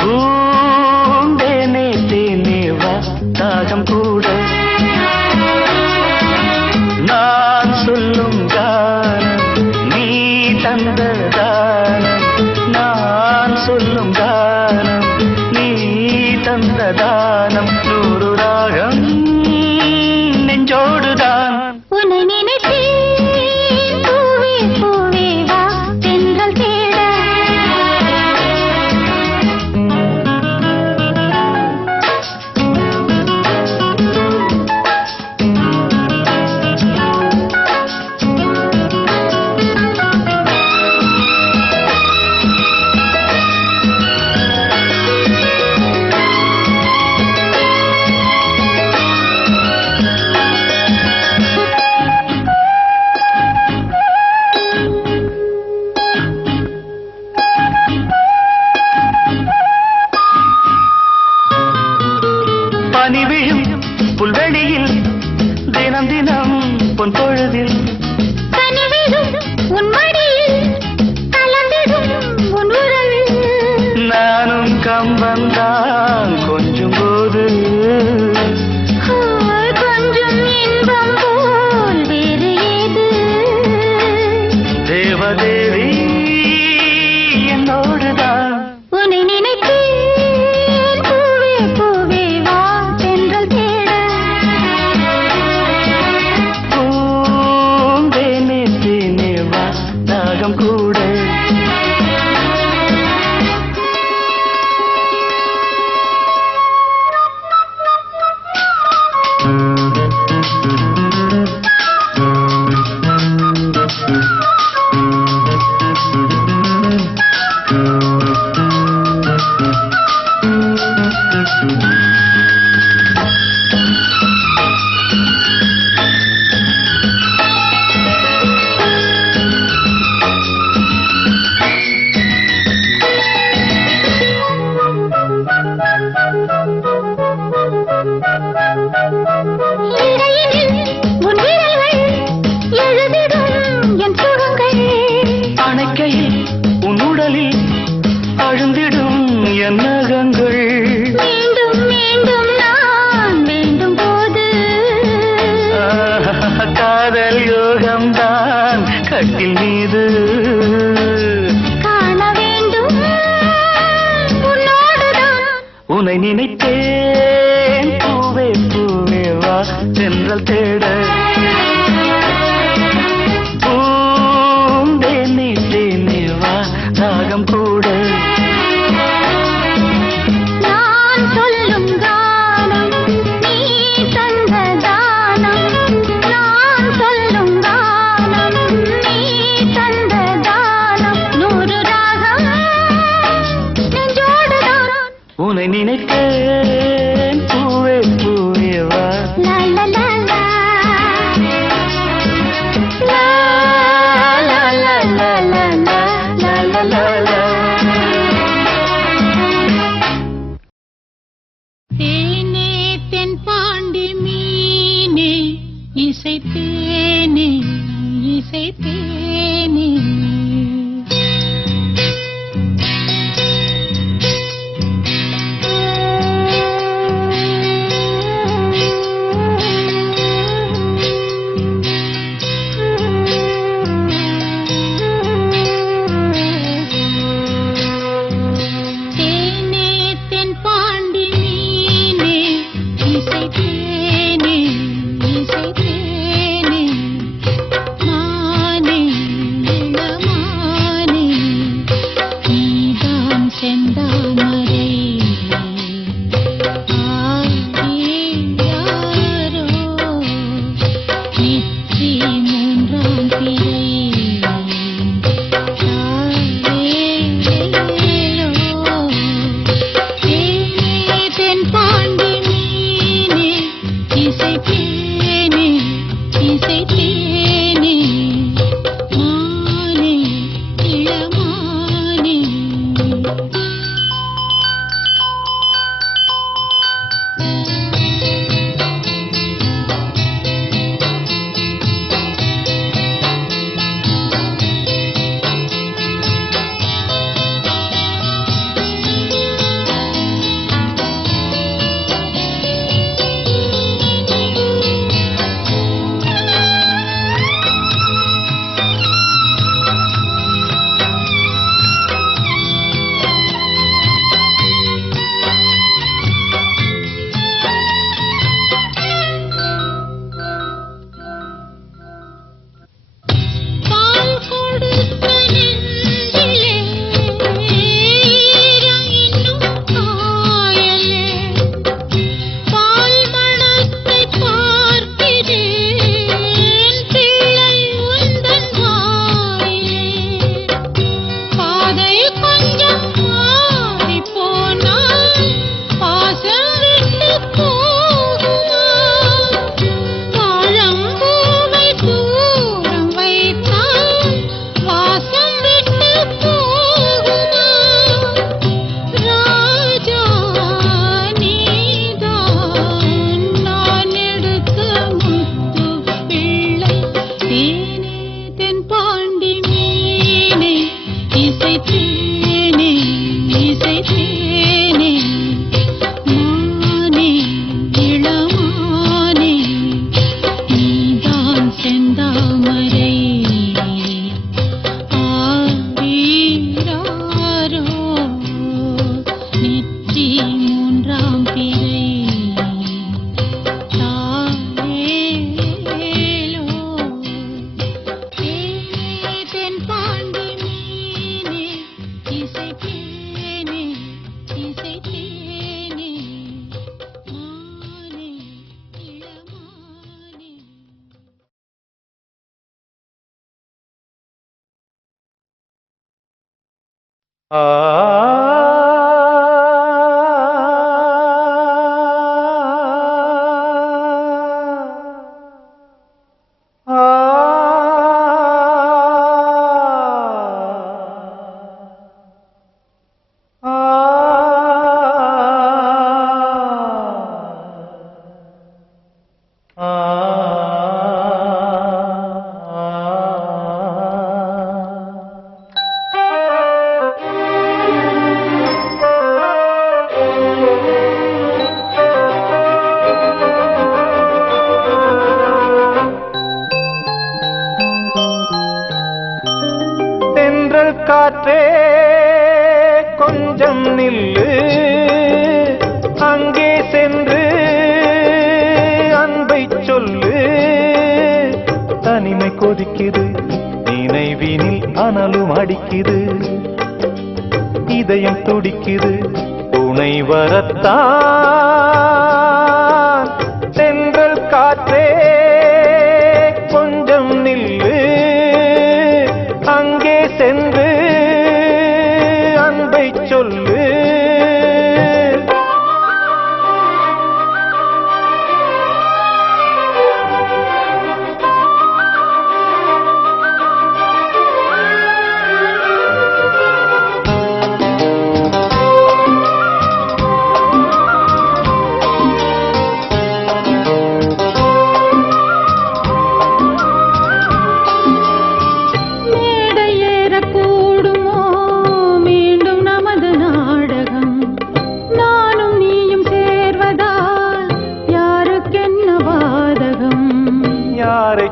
பூந்தேனே தேனே வா தாகம் கூட நான் சொல்லும் கானம் நீ தந்த தானம் நான் சொல்லும் கானம் நீ தந்த தானம் நூறு ராகம் நெஞ்சோடுதான் உன்னை நினைத்தேன் பூவே பூவே வா தென்றல் தேட பனி விழும் புல்வெளியில் தினம் தினம் பொன் பொழுதில் கனிவிடும் உன் மடியில் கலந்திடும் உன் உறவில் நானும் கம்பந்தான் கொஞ்சம் போது கொஞ்சம் இன்பம் போல் வேறு ஏது தேவதேவி என்னோடுதான் உன்னை நினைத்தேன் பூவே பூவே வா தென்றல் தேட பூந்தேனே தேனே வா தாகம் கூட உன்னை நினைத்தேன் பூவே பூவே வா சென்றல் தேட பூந்தேனே தேனே வா ராகம் கூட நான் சொல்லும் கானம் நீ தந்த தானம் நான் சொல்லும் கானம் நீ தந்த தானம் 100 ராகம் நெஞ்சோடுதான் உன்னை நினைத்தேன் பூவே பூவே வா லா லா லா லா லா லா லா லா லா லா லா லா. தேனே தென்பாண்டி மீனே இசைத்தேனே இசைத்தேனே தேனே தென்பாண்டி மீனே இசைத்தேனே இசைத்தேனே மானே இளமானே நீதான் செந்தாமரை ஆரியாரோ நெற்றி மூன்றாம் பிறை தென்பாண்டி மீனே இசைத்தேனே இசைத்தேனே மானே இளமானே பால் கொடுத்த நெஞ்சிலே ஈரம் இன்னும் காயலே பால் மணத்தை பார்க்கிறேன் பிள்ளை உந்தன் வாயிலே பாதை கொஞ்சம் மாறி போனால் பாசம் விட்டு போகுமா வாழம்பூவை தூரம் வைத்தால் வாசம் விட்டு போகுமா ராஜா நீதான் நான் எடுத்த முத்து பிள்ளை தேனே தென்பாண்டி மீனே இசைத்தேனே இசைத்தேனே மானே இளமானே நீதான் செந்தாமரை ஆரிராரோ நெற்றி மூன்றாம் பிறை தாலேலோ தேனே தென்பாண்டி மீனே இசைத்தேனே இசைத்தேனே மானே இளமானே ஆ காற்றே கொஞ்சம் நில்லு கொதிக்குது நினைவினில் அனலும் அடிக்குது இதயம் துடிக்குது துணை வரத்தான் தென்றல் காற்றே கொஞ்சம் நில்லு அங்கே சென்று அன்பை சொல்லு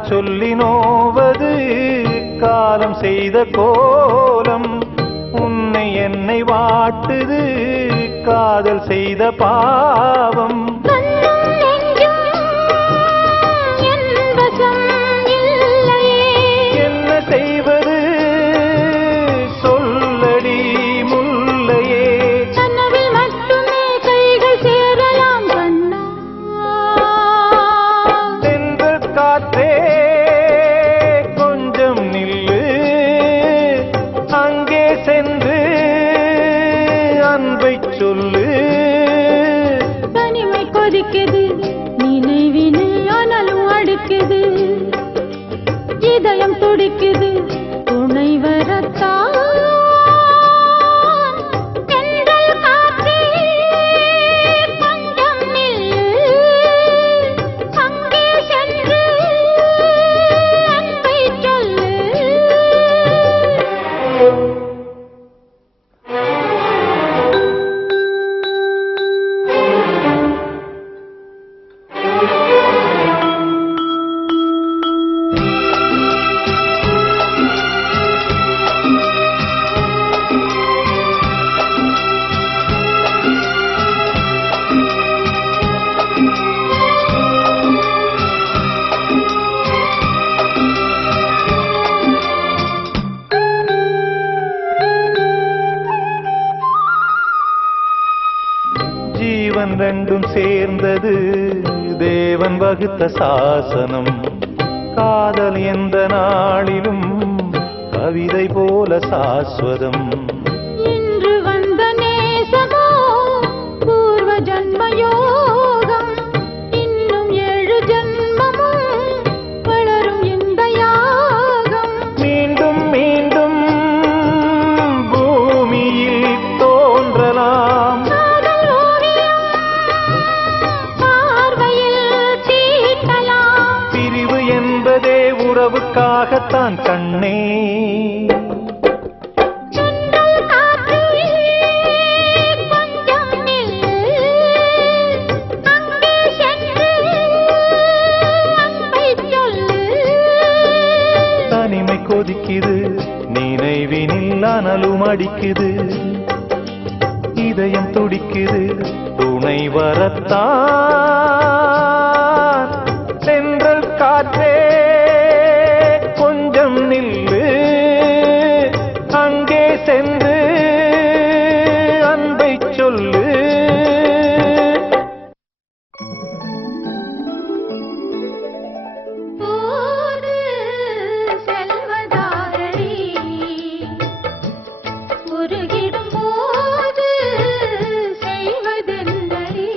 சொல்லி நோவது காலம் செய்த கோலம் உன்னை என்னை வாட்டுது காதல் செய்த பாவம் என்ன செய்வது சொல்லடி முல்லையே கனவில் மட்டுமே கைகள் சேரலாம் கண்ணா தென்றல் காற்றே சென்று அன்பை சொல்லு தனிமை கொதிக்குது நினைவினில் அனலும் அடிக்குது இதயம் துடிக்குது துணை வரத்தான் தென்றல் காற்றே கொஞ்சம் நில்லு அங்கே சென்று அன்பை சொல்லு ஜீவன் ரெண்டும் சேர்ந்தது தேவன் வகுத்த சாசனம் காதல் எந்த நாளிலும் கவிதை போல சாஸ்வதம் இன்று வந்த நேசமோ பூர்வ ஜன்ம யோகம் இன்னும் 7 ஜன்மமும் வளரும் இந்த யாகம் மீண்டும் மீண்டும் பூமியில் தோன்றலாம் உறவுக்காகத்தான் கண்ணே தனிமை கொதிக்குது நினைவினில் அனலும் அடிக்குது இதயம் துடிக்குது துணை வரத்தான் தென்றல் காற்றே கொஞ்சம் நில்லு அங்கே சென்று அன்பை சொல்லு உருகிடும் போது செய்வதென்னடி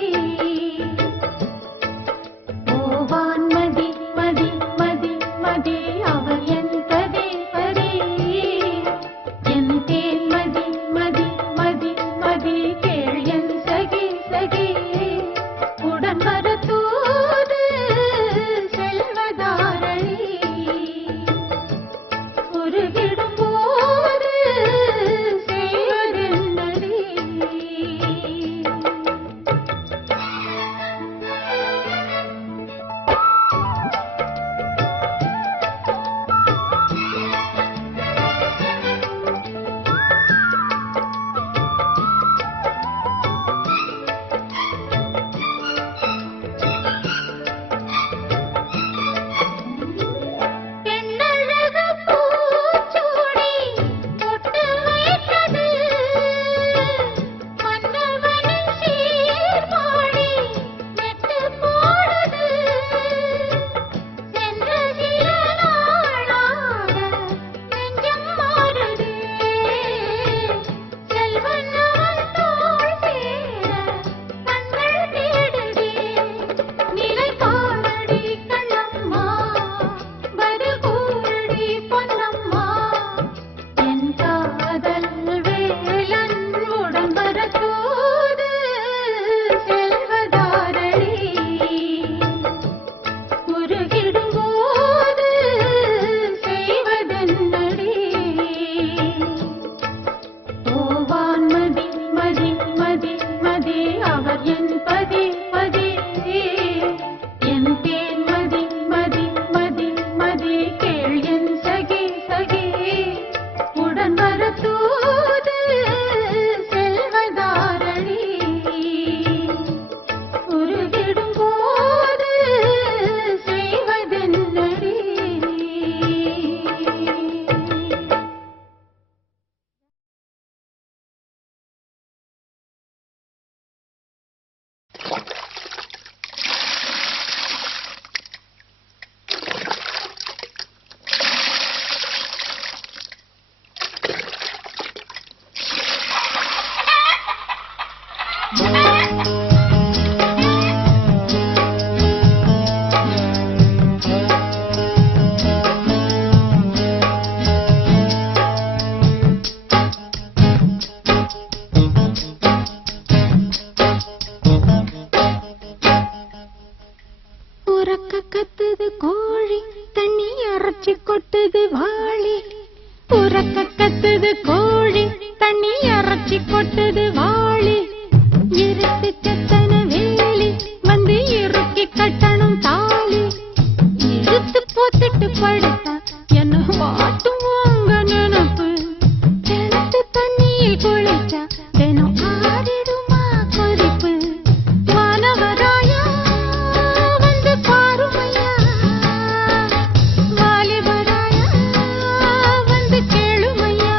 உறக்க கத்துது கோழி தண்ணி அரைச்சி கொட்டுது வாளி உறக்க கத்துது கோழி தண்ணி அரைச்சி கொட்டுது வாளி இருட்டு கத்தன வேலி வந்து இறுக்கி கட்டணும் தாலி இழுத்து போத்துட்டு படுத்தா என்ன வாட்டும் உங்க நினப்பு கிணத்து தண்ணியில் குளிச்சா தினம் ஆடிடுமா கொதிப்பு வானவராயா வந்து பாருமையா வாலிபராயா வந்து கேளுமையா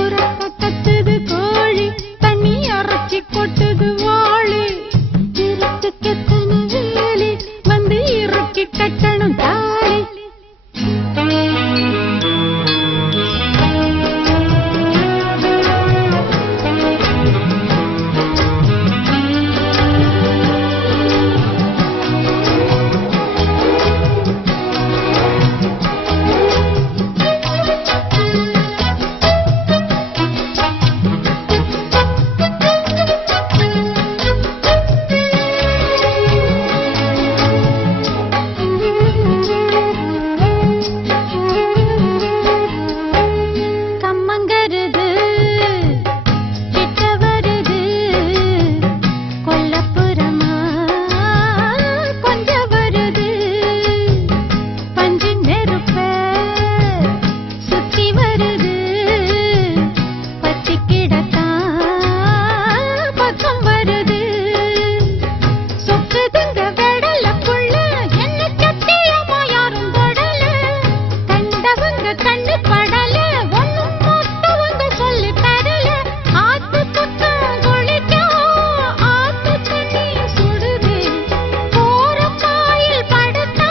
உறக்க கத்துது கோழி தண்ணி அரைச்சி கொட்டுது வாளி இருட்டு கெத்தன வேலி வந்து இறுக்கி கட்டணும் தாலி கம்மங்கருது கிட்ட வருது கொல்லப்புறமா கொஞ்சம் வருது பஞ்சு நெருப்ப சுத்தி வருது பத்தி கிடத்தான் பக்கம் வருது சொக்குதுங்க வெடலக்குள்ள என்ன சத்தியமா யாரும் தொடல கண்டவங்க கண்ணு படல ஒண்ணும் மொத்தவங்க சொல்லி தரல ஆத்து பக்கம் குளிக்கும் ஆத்து தண்ணி சுடுது போற பாயில் படுத்தா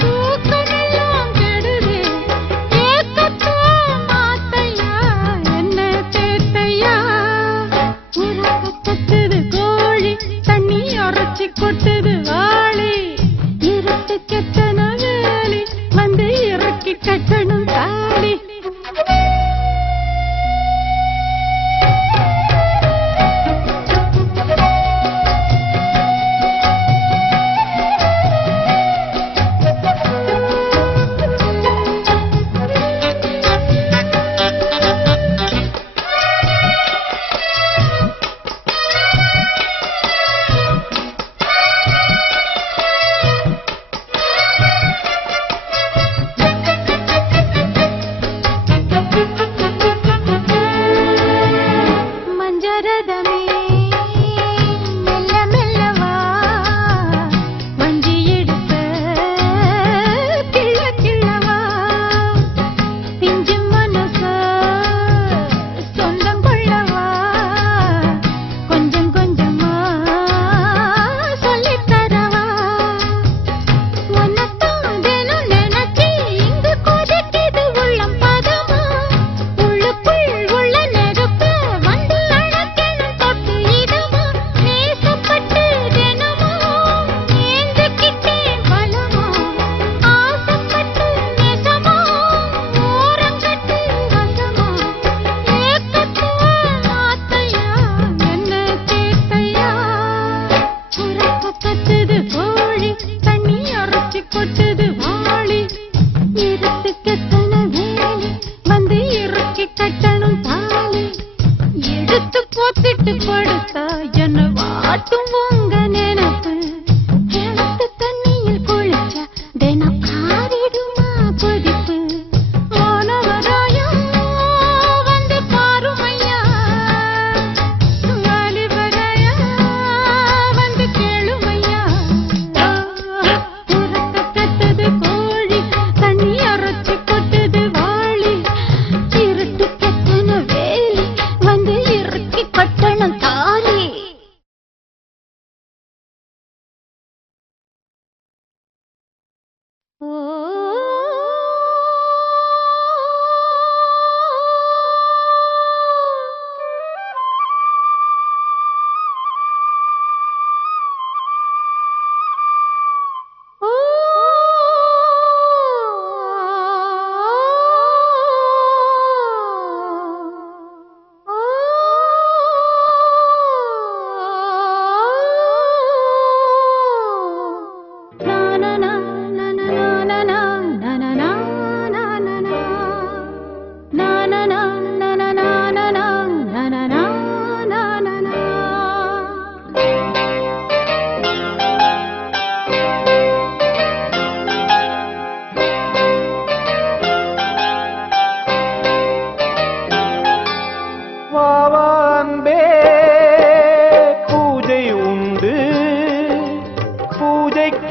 தூக்கமெல்லாம் கெடுது ஏக்கத்தோ மாத்தையா என்ன தேத்தையா உறக்க கத்துது கோழி தண்ணி அரைச்சி கொட்டுது வாளி இருட்டு கெத்தன வேலி வந்து இறக்கி கட்டணும் தாலி மஞ்சரதமே மெல்ல மெல்லவா வஞ்சி எடுத்த கிள்ள கிள்ளவா பிஞ்சு மனச சொந்தம் கொள்ளவா கொஞ்சம் கொஞ்சமா சொல்லித் தரவா உன்னத்தான் தினம் நினைச்சி இங்கு கொதிக்குது உள்ளம் பதமா உள்ளுக்குள் உள்ள நெருப்பு வந்து அணைக்கணும் தொட்டு இதமா நேசப்பட்டு தினமும் ஏந்துக்கிட்டேன் பலமா ஆசைப்பட்டு நெசமா ஓரங்கட்டு வசமா ஏக்கத்துவ மாத்தையா என்ன தேத்தையா உறக்க கத்துது கோழி தண்ணி அரைச்சி கொட்டுது வாளி இருட்டு கெத்தன வேலி வந்து இறுக்கி கட்டணும் தாலி எடுத்து போத்திட்டு படுத்தா என்ன வாட்டும் உங்க நினப்பு கிணத்து தண்ணியில் குளிச்சா தினம் காரிடுமா கொதிப்பு வானவராயா வந்து பாருமையா வாலிபராயா வந்து கேளுமையா உறக்க கத்துது கோழி தண்ணி அரைச்சி கொட்டுது வாளி இருட்டு கெத்தன வேலி வந்து இறுக்கி கட்டணும் தாலி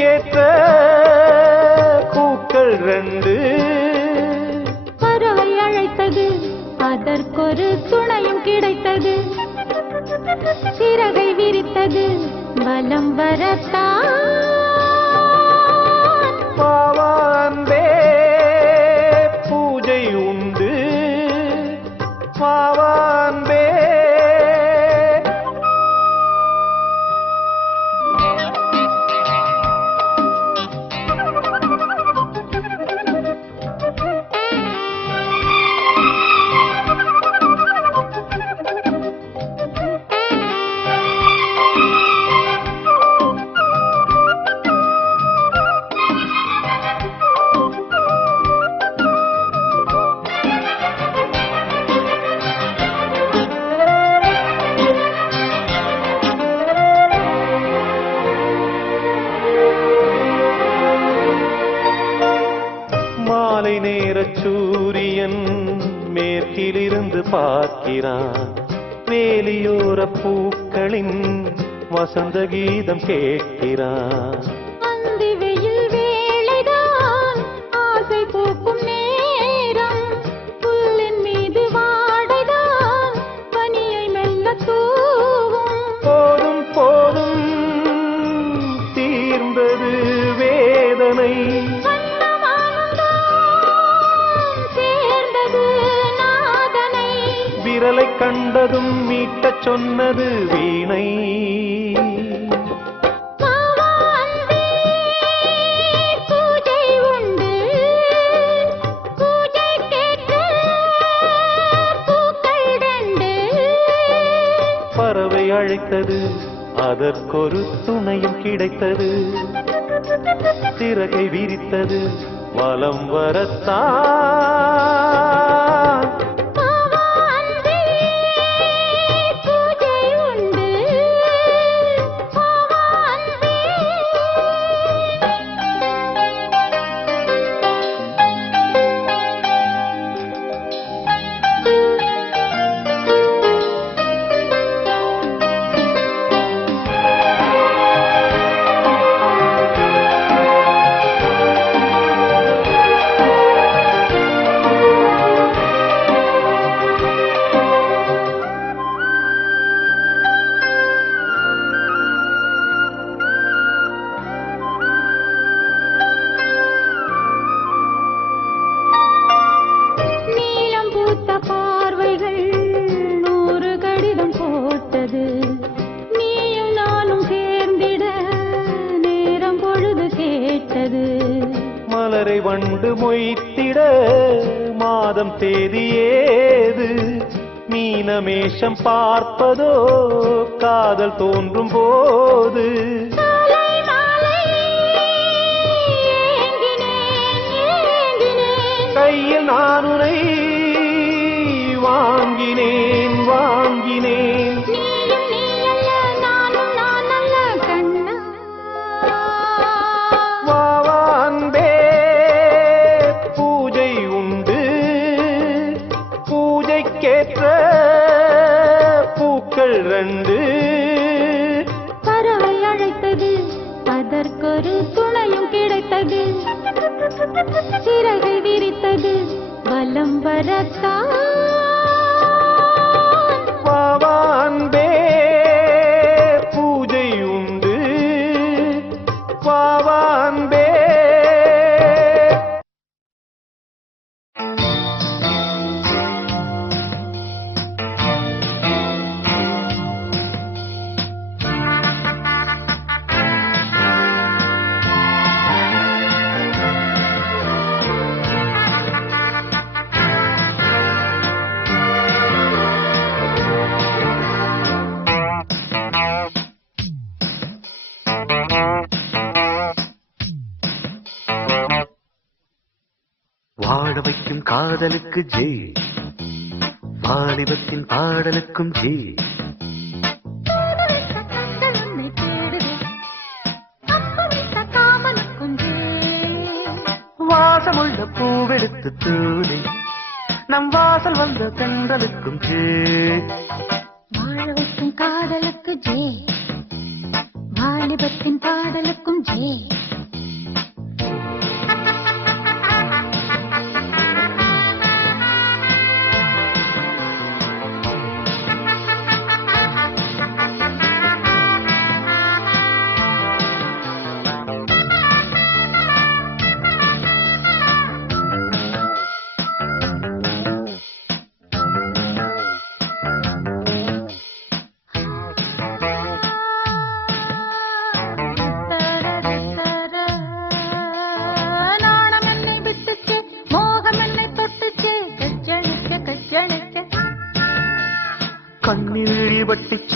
பூஜைக்கேற்ற பூக்கள் ரெண்டு. பறவை அழைத்தது, அதற்கொரு துணையும் கிடைத்தது. சிறகை விரித்தது, வலம் வரத்தான். பாவான்பே பூஜை உண்டு, பாவான்பே. மாலை நேர சூரியன் மேற்கிலிருந்து பார்க்கிறான். வேலியோர பூக்களின் வசந்த கீதம் கேட்கிறான். அந்தி வெயில் வேளைதான் ஆசை பூக்கும் நேரம். புல்லின் மீது வாடைதான் பனியை மெல்ல தூவும். போதும் போதும் தீர்ந்தது வேதனை. விரலை கண்டதும் மீட்டச் சொன்னது வீணை. பூஜை உண்டு, பூஜைக்கேற்ற பூக்கள் ரெண்டு. பறவை அழைத்தது, அதற்கொரு துணையும் கிடைத்தது. சிறகை விரித்தது, வலம் வரத்தான். மலரை வண்டு மொய்த்திட மாதம் தேதி ஏது? மீனமேஷம் பார்ப்பதோ காதல் தோன்றும் போது. கையில் நான் உன்னை வாங்கினேன் வாங்கினேன். வாவான்பே பூஜை உண்டு, பூஜைக்கேற்ற பூக்கள் ரெண்டு. பறவை அழைத்தது, அதற்கொரு துணையும் கிடைத்தது. சிறகை விரித்தது, வலம் வரத்தான். வாவான்பே பூஜை உண்டு, வாவான்பே. வாழ வைக்கும் காதலுக்கு ஜெய், வாலிபத்தின் பாடலுக்கும் ஜெய். வாசமுள்ள பூவெடுத்து தூளி நம் வாசல் வந்த தென்றலுக்கும் ஜெய். வாழ வைக்கும் காதலுக்கு ஜே, வாலிபத்தின் பாடலுக்கும் ஜே.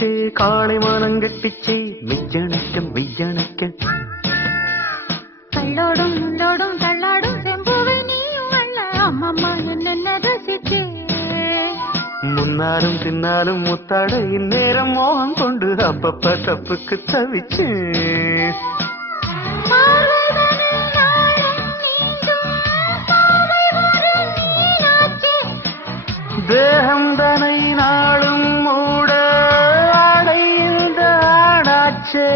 கட்டிச்சே காளை மானம் கட்டிச்சே மெய்யணைக்க கள்ளோடும் உள்ளோடும் தள்ளாடும் செம்புவை நீயும் அல்ல அம்மம்மா என்ன ரசிச்சே முன்னாலும் பின்னாலும் முத்தாட இந்நேரம் மோகம் கொண்டு அப்பப்ப தப்புக்கு தவிச்சேன் தேகம் தனை நாளும் மூட அடைந்த ஆடாச்சே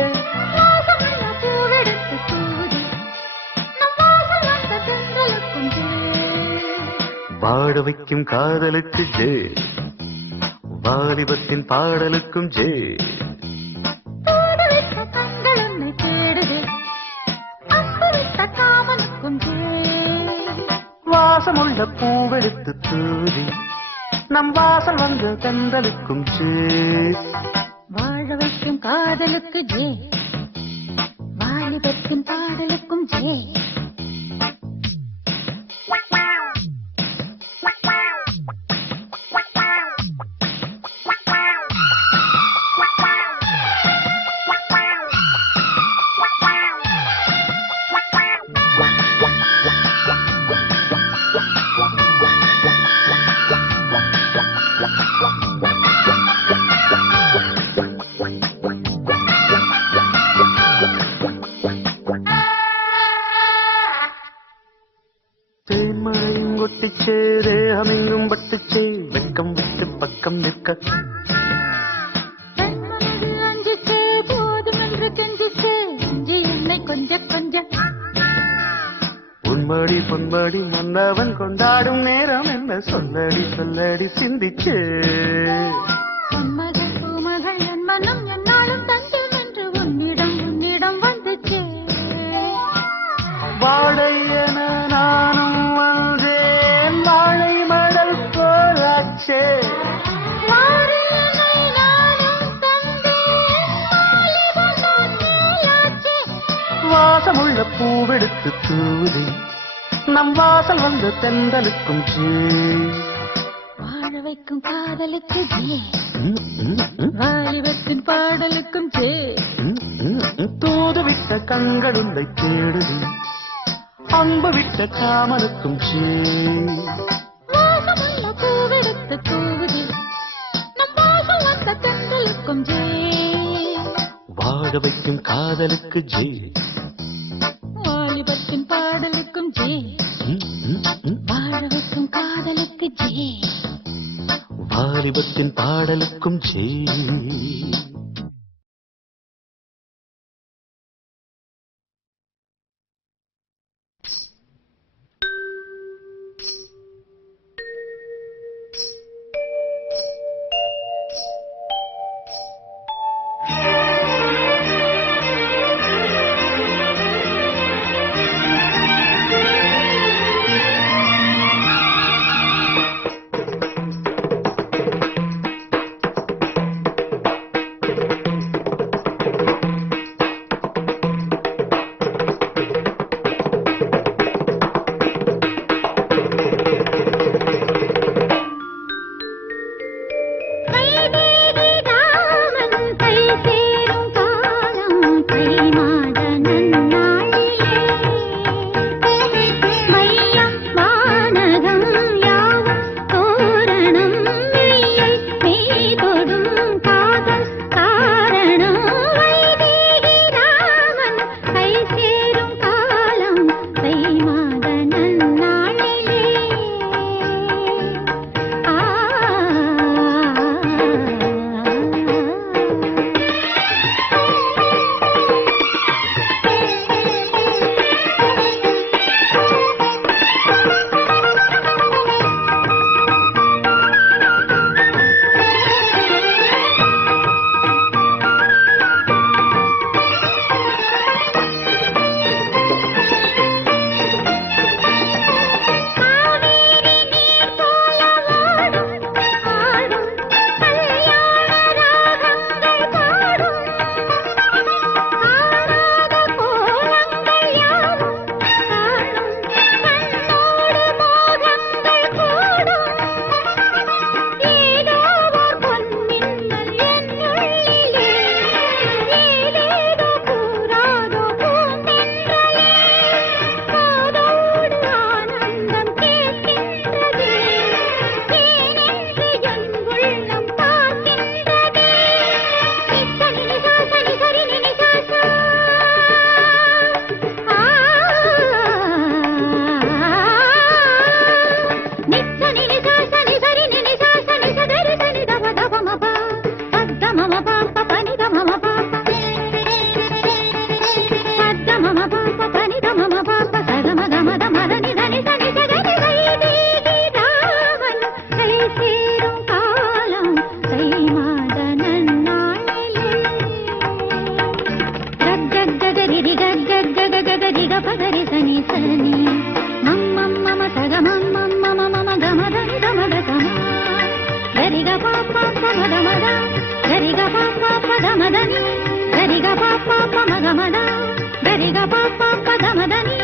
வாட வைக்கும் காதலுக்கு ஜே வாலிபத்தின் பாடலுக்கும் ஜே வாசமுள்ள பூவெடுத்து தூதி நம் வாசல் வந்த கந்தலுக்கும் ஜே வாழ வைக்கும் காதலுக்கு ஜே வாலிபத்தின் பாடலுக்கும் ஜே தேன்மழையும் கொட்டிச்சே தேகமெங்கும் பட்டுச்சே வெக்கம் விட்டு பக்கம் நிற்க அஞ்சிச்சே போதும் என்று கெஞ்சிச்சே அஞ்சி என்னை கொஞ்ச உன்மடி பொன்மடி மன்னவன் கொண்டாடும் நேரம் என்ன சொல்லடி சிந்திச்சே உன்மகள் பூமகள் என் மனம் என்னாலும் தஞ்சம் என்று உன்னிடம் வந்துச்சே வாழையன நானும் வந்தேன் வாழை மடல் போலாச்சே வாசமுள்ள பூவெடுத்து தூதி நம் வாசல் வந்த தென்றலுக்கும் ஜே வாழ வைக்கும் காதலுக்கு ஜே வாலிபத்தின் பாடலுக்கும் ஜே தூது விட்ட கண்கள் உன்னை தேடுதி அன்பு விட்ட காமலுக்கும் ஜே வாசமுள்ள பூவெடுத்து தூவுதி நம் வாசல் வந்த தென்றலுக்கும் ஜே வாழ வைக்கும் காதலுக்கு ஜே வாலிபத்தின் பாடலுக்கும் ஜே வாழ வைக்கும் காதலுக்கு ஜே வாலிபத்தின் பாடலுக்கும் ஜே மம பாப்ப பனி மம பாப்ப சகம கமத மதனி தனி சனி சகனி கைதேவி ராமன் கை சேரும் காலம் கை மாத நன்னாளிலே கக்கக்ககரி கக்கக்ககரி கபகரி சனி சனி மம்மம் மம சகமம் மம்ம மம கமதனி கமத கம கரிக பாப்பா பமத மத கரிக பாப்பா பத மதனி கரிக பாப்பா பமக மத கரிக பாப்பா பத மதனி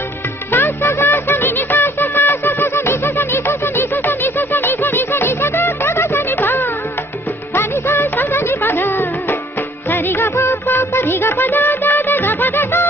சாச சாச நினி சாச சாச சச நிச சனி சச நிச சனி சச நிச நிச நிச கக சனி பா சனி சாச சனி பத சரிக பாப்பா பரிக பத டாட கபத சா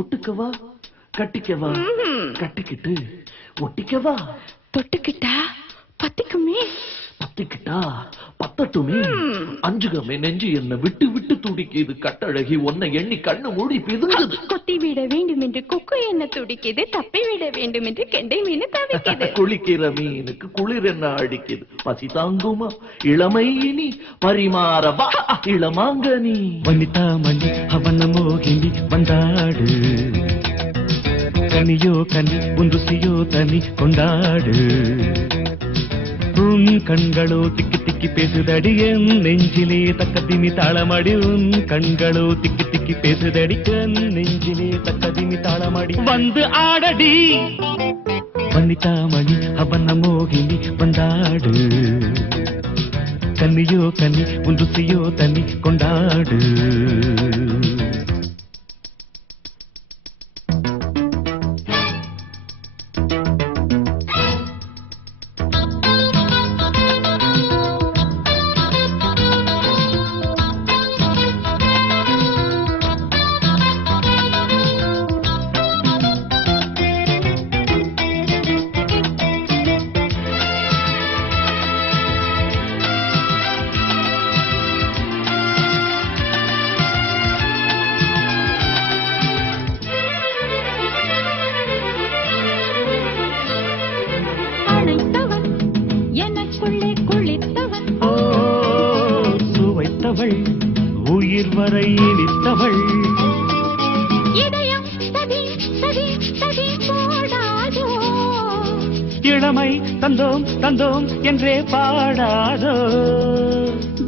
ஒட்டுக்கவா கட்டிக்கவா கட்டிக்கிட்டு ஒட்டிக்கவா தொட்டுக்கிட்டா பத்திக்குமே பத்திக்கிட்டா பத்தட்டுமே அஞ்சுகமே நெஞ்சு என்ன விட்டு விட்டு துடிக்குது கட்டழகி உன்னை எண்ணி கண்ணு மூடி பிதுங்குது கொத்தி விட வேண்டும் என்று கொக்கு என்ன துடிக்குது தப்பி விட வேண்டும் என்று கெண்டை மீன் தவிக்குது குளிக்கிற மீனுக்கு குளிர் என்ன அடிக்குது பசி தாங்குமா இளமை இனி பரிமாறவா இளமாங்கனி வனிதா மணி அவன மோகினி வந்தாடு கனியோ கனி உந்துசியோ தனி கொண்டாடு உன் கண்களோ திக்கி திக்கி பேசுதடி என் நெஞ்சிலே தக்கதிமி தாளமடி உன் கண்களோ திக்கி திக்கி பேசுதடி என் நெஞ்சிலே தக்கதிமி தாளமடி வந்து ஆடடி வனிதா மணி அவன மோகினி வந்தாடு கன்னியோ கனி உந்துசியோ தனி கொண்டாடு உயிர் வரை இனித்தவள் இளமை தந்தோம் தந்தோம் என்றே பாடாதோ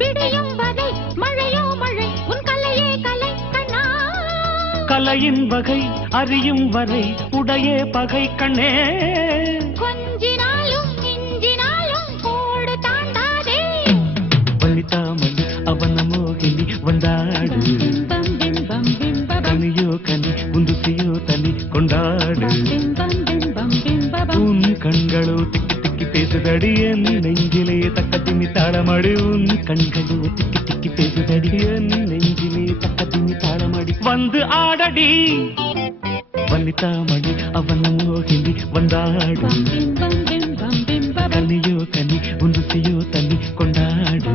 விடையும் வரை மழையோ மழை உன் கலையே கலை கண்ணா கலையின் வகை அறியும் வரை உடையே பகை கண்ணே கொஞ்சினாலும் மிஞ்சினாலும் கோடு தாண்டாதே வனிதாமணி அவன மோகினி வந்தாடு கனியோ கனி உந்துசியோ தனி கொண்டாடு உன் கண்களோ திக்கி திக்கி பேசுதடி என் நெஞ்சிலே தக்கத்திமி தாளமடி உன் கண்களோ திக்கி திக்கி பேசுதடி என் நெஞ்சிலே தக்கத்திமி தாளமடி வந்து ஆடடி வனிதாமணி அவன மோகினி வந்தாடு கனியோ கனி உந்துசியோ தனி கொண்டாடு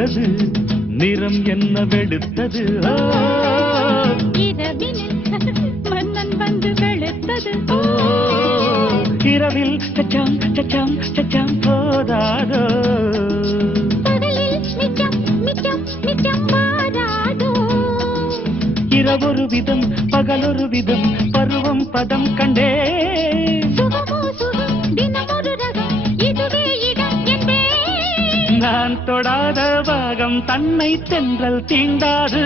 வந்தது நிறம் என்ன வெளுத்தது இரவினில் மன்னன் வந்து வெளுத்தது இரவில் சச்சாம் சச்சாம் சச்சாம் போதாதோ பகலில் நிச்சம் நிச்சம் நிச்சம் வாராதோ இரவொரு விதம் பகலொரு விதம் பருவம் பதம் கண்டே சுகமோ சுகம் தினமொரு ரகம் இதுவே இடம் என்பே நான் தொடாத பாகம் தன்னை தென்றல் தீண்டாது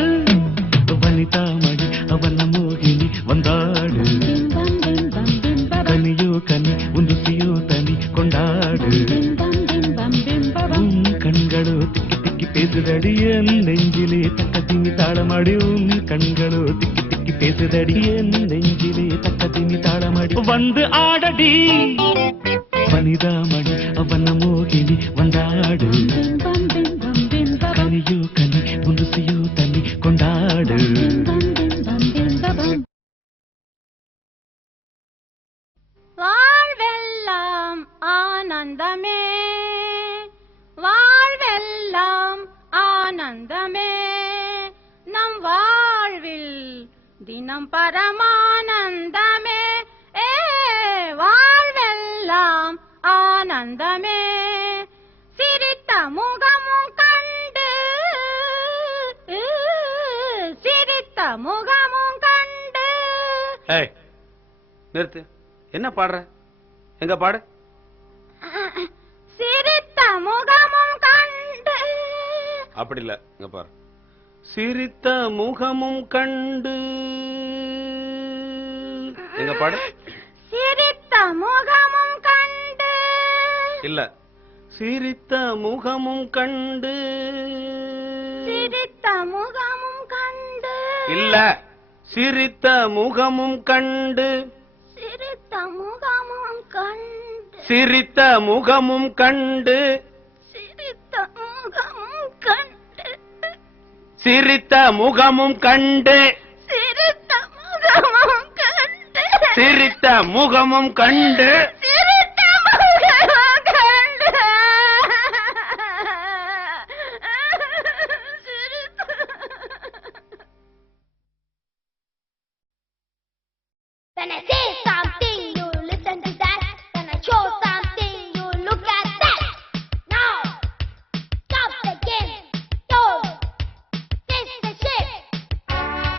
வனிதாமணி அவன மோகினி வந்தாடு பிம்பம் பிம்பம் பிம்பம் கனியோ கனி உந்துசியோ தனி கொண்டாடு பிம்பம் பிம்பம் பிம்பம் உன் கண்களோ திக்கி திக்கி பேசுதடி என் நெஞ்சிலே தக்கத்தினி தாளமடி உன் கண்களோ திக்கி திக்கி பேசுதடி என் நெஞ்சிலே தக்கத்தினி தாளமடி வந்து ஆடடி வனிதாமணி அவன மோகினி வந்தாடு பிம்பம் பிம்பம் பிம்பம் கனியோ கனி உந்துசியோ தனி கொண்டாடு பிம்பம் பிம்பம் பிம்பம் வாழ்வெல்லாம் ஆனந்தமே வாழ்வெல்லாம் ஆனந்தமே நம் வாழ்வில் தினம் பரமானந்தமே வாழ்வெல்லாம் ஆனந்தமே சிரித்த முகமும் கண்டு சிரித்த முகமும் கண்டு ஏய் நிறுத்து என்ன பாடுற எங்க பாடு சிரித்த முகமும் கண்டு அப்படி இல்ல இங்க பாரு சிரித்த முகமும் கண்டு எங்க பாடு சிரித்த முகமும் கண்டு இல்ல சிரித்த முகமும் கண்டு சிரித்த முகமும் கண்டு இல்ல சிரித்த முகமும் கண்டு சிரித்த முகமும் கண்டு சிரித்த முகமும் கண்டு சிரித்த முகமும் கண்டு சிரித்த முகமும் கண்டு சிரித்த முகமும் கண்டு சிரித்த முகமும் கண்டு சிரித்த முகமும் கண்டு When I say something, you listen to that. When I show something, you look at that. Now, stop the game. Don't miss the ship.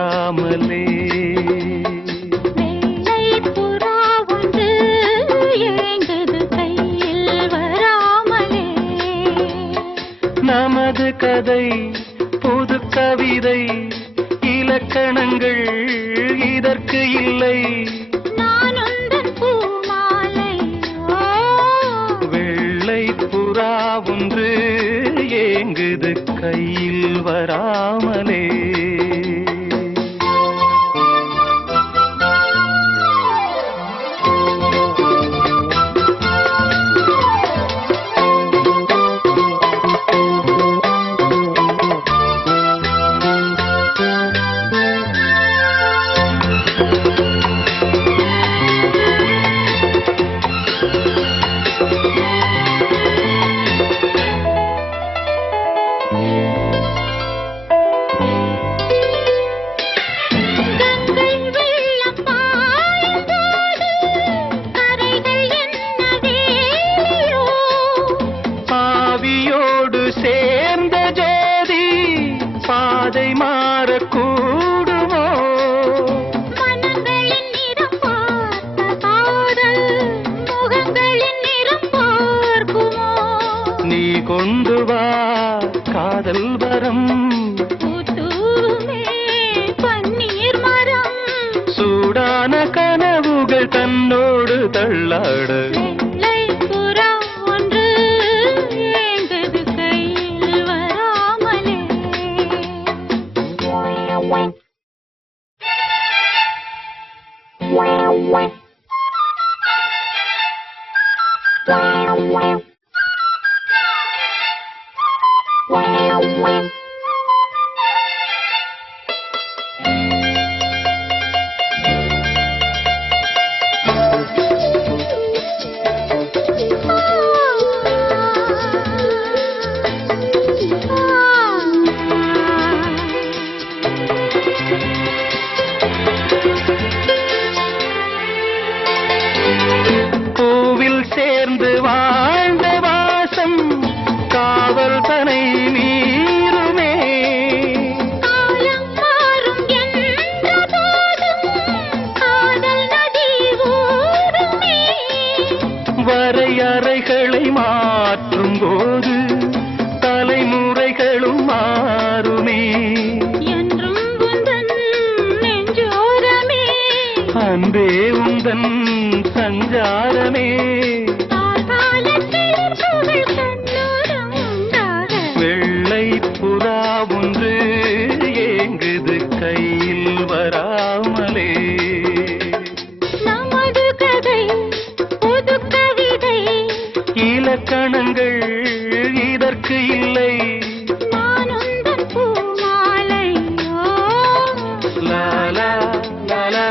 வராமலே. வெள்ளை புறா ஒன்று ஏங்குது கையில் வராமலே. நமது கதை புது கவிதை, இலக்கணங்கள் இதற்கு இல்லை. நான் உந்தன் பூமாலை. வெள்ளை புறா ஒன்று ஏங்குது கையில் வராமலே. கங்கை வெள்ளம் பாய்ந்தோடு கரைகள் என்ன வேலியோ. ஆவியோடு சேர்ந்த ஜோதி பாதை மாறக்கூடுமோ. மனங்களின் நிறம் பார்த்த காதல் முகங்களின் நிறம் பார்க்குமோ. நீ கொண்டு வா காதல் வரம், பூத்தூவுமே பன்னீர் மரம். சூடான கனவுகள் தன்னோடு தள்ளாட. வெள்ளை புறா ஒன்று ஏங்குது கையில் வராமலே. பூவில் சேர்ந்து வாழ்ந்த வாசம் காவல் தனை மீறுமே. காலம் மாறும் என்ற போதும் காதல் நதி ஓடுமே. வரையறைகளை மாற்றும் போது தலைமுறைகளும் மாறுமே. என்றும் உந்தன் நெஞ்சோரமே. அன்பே உந்தன் சஞ்சாரமே. கார்காலத்தில் புகழ் கண்ணோரம் உண்டாக. வெள்ளை புறா ஒன்று ஏங்குது கையில் வராமலே. நமது கதை புது கவிதை, இலக்கணங்கள் இதற்கு இல்லை. நான் உந்தன் பூமாலை. லா லா லா லா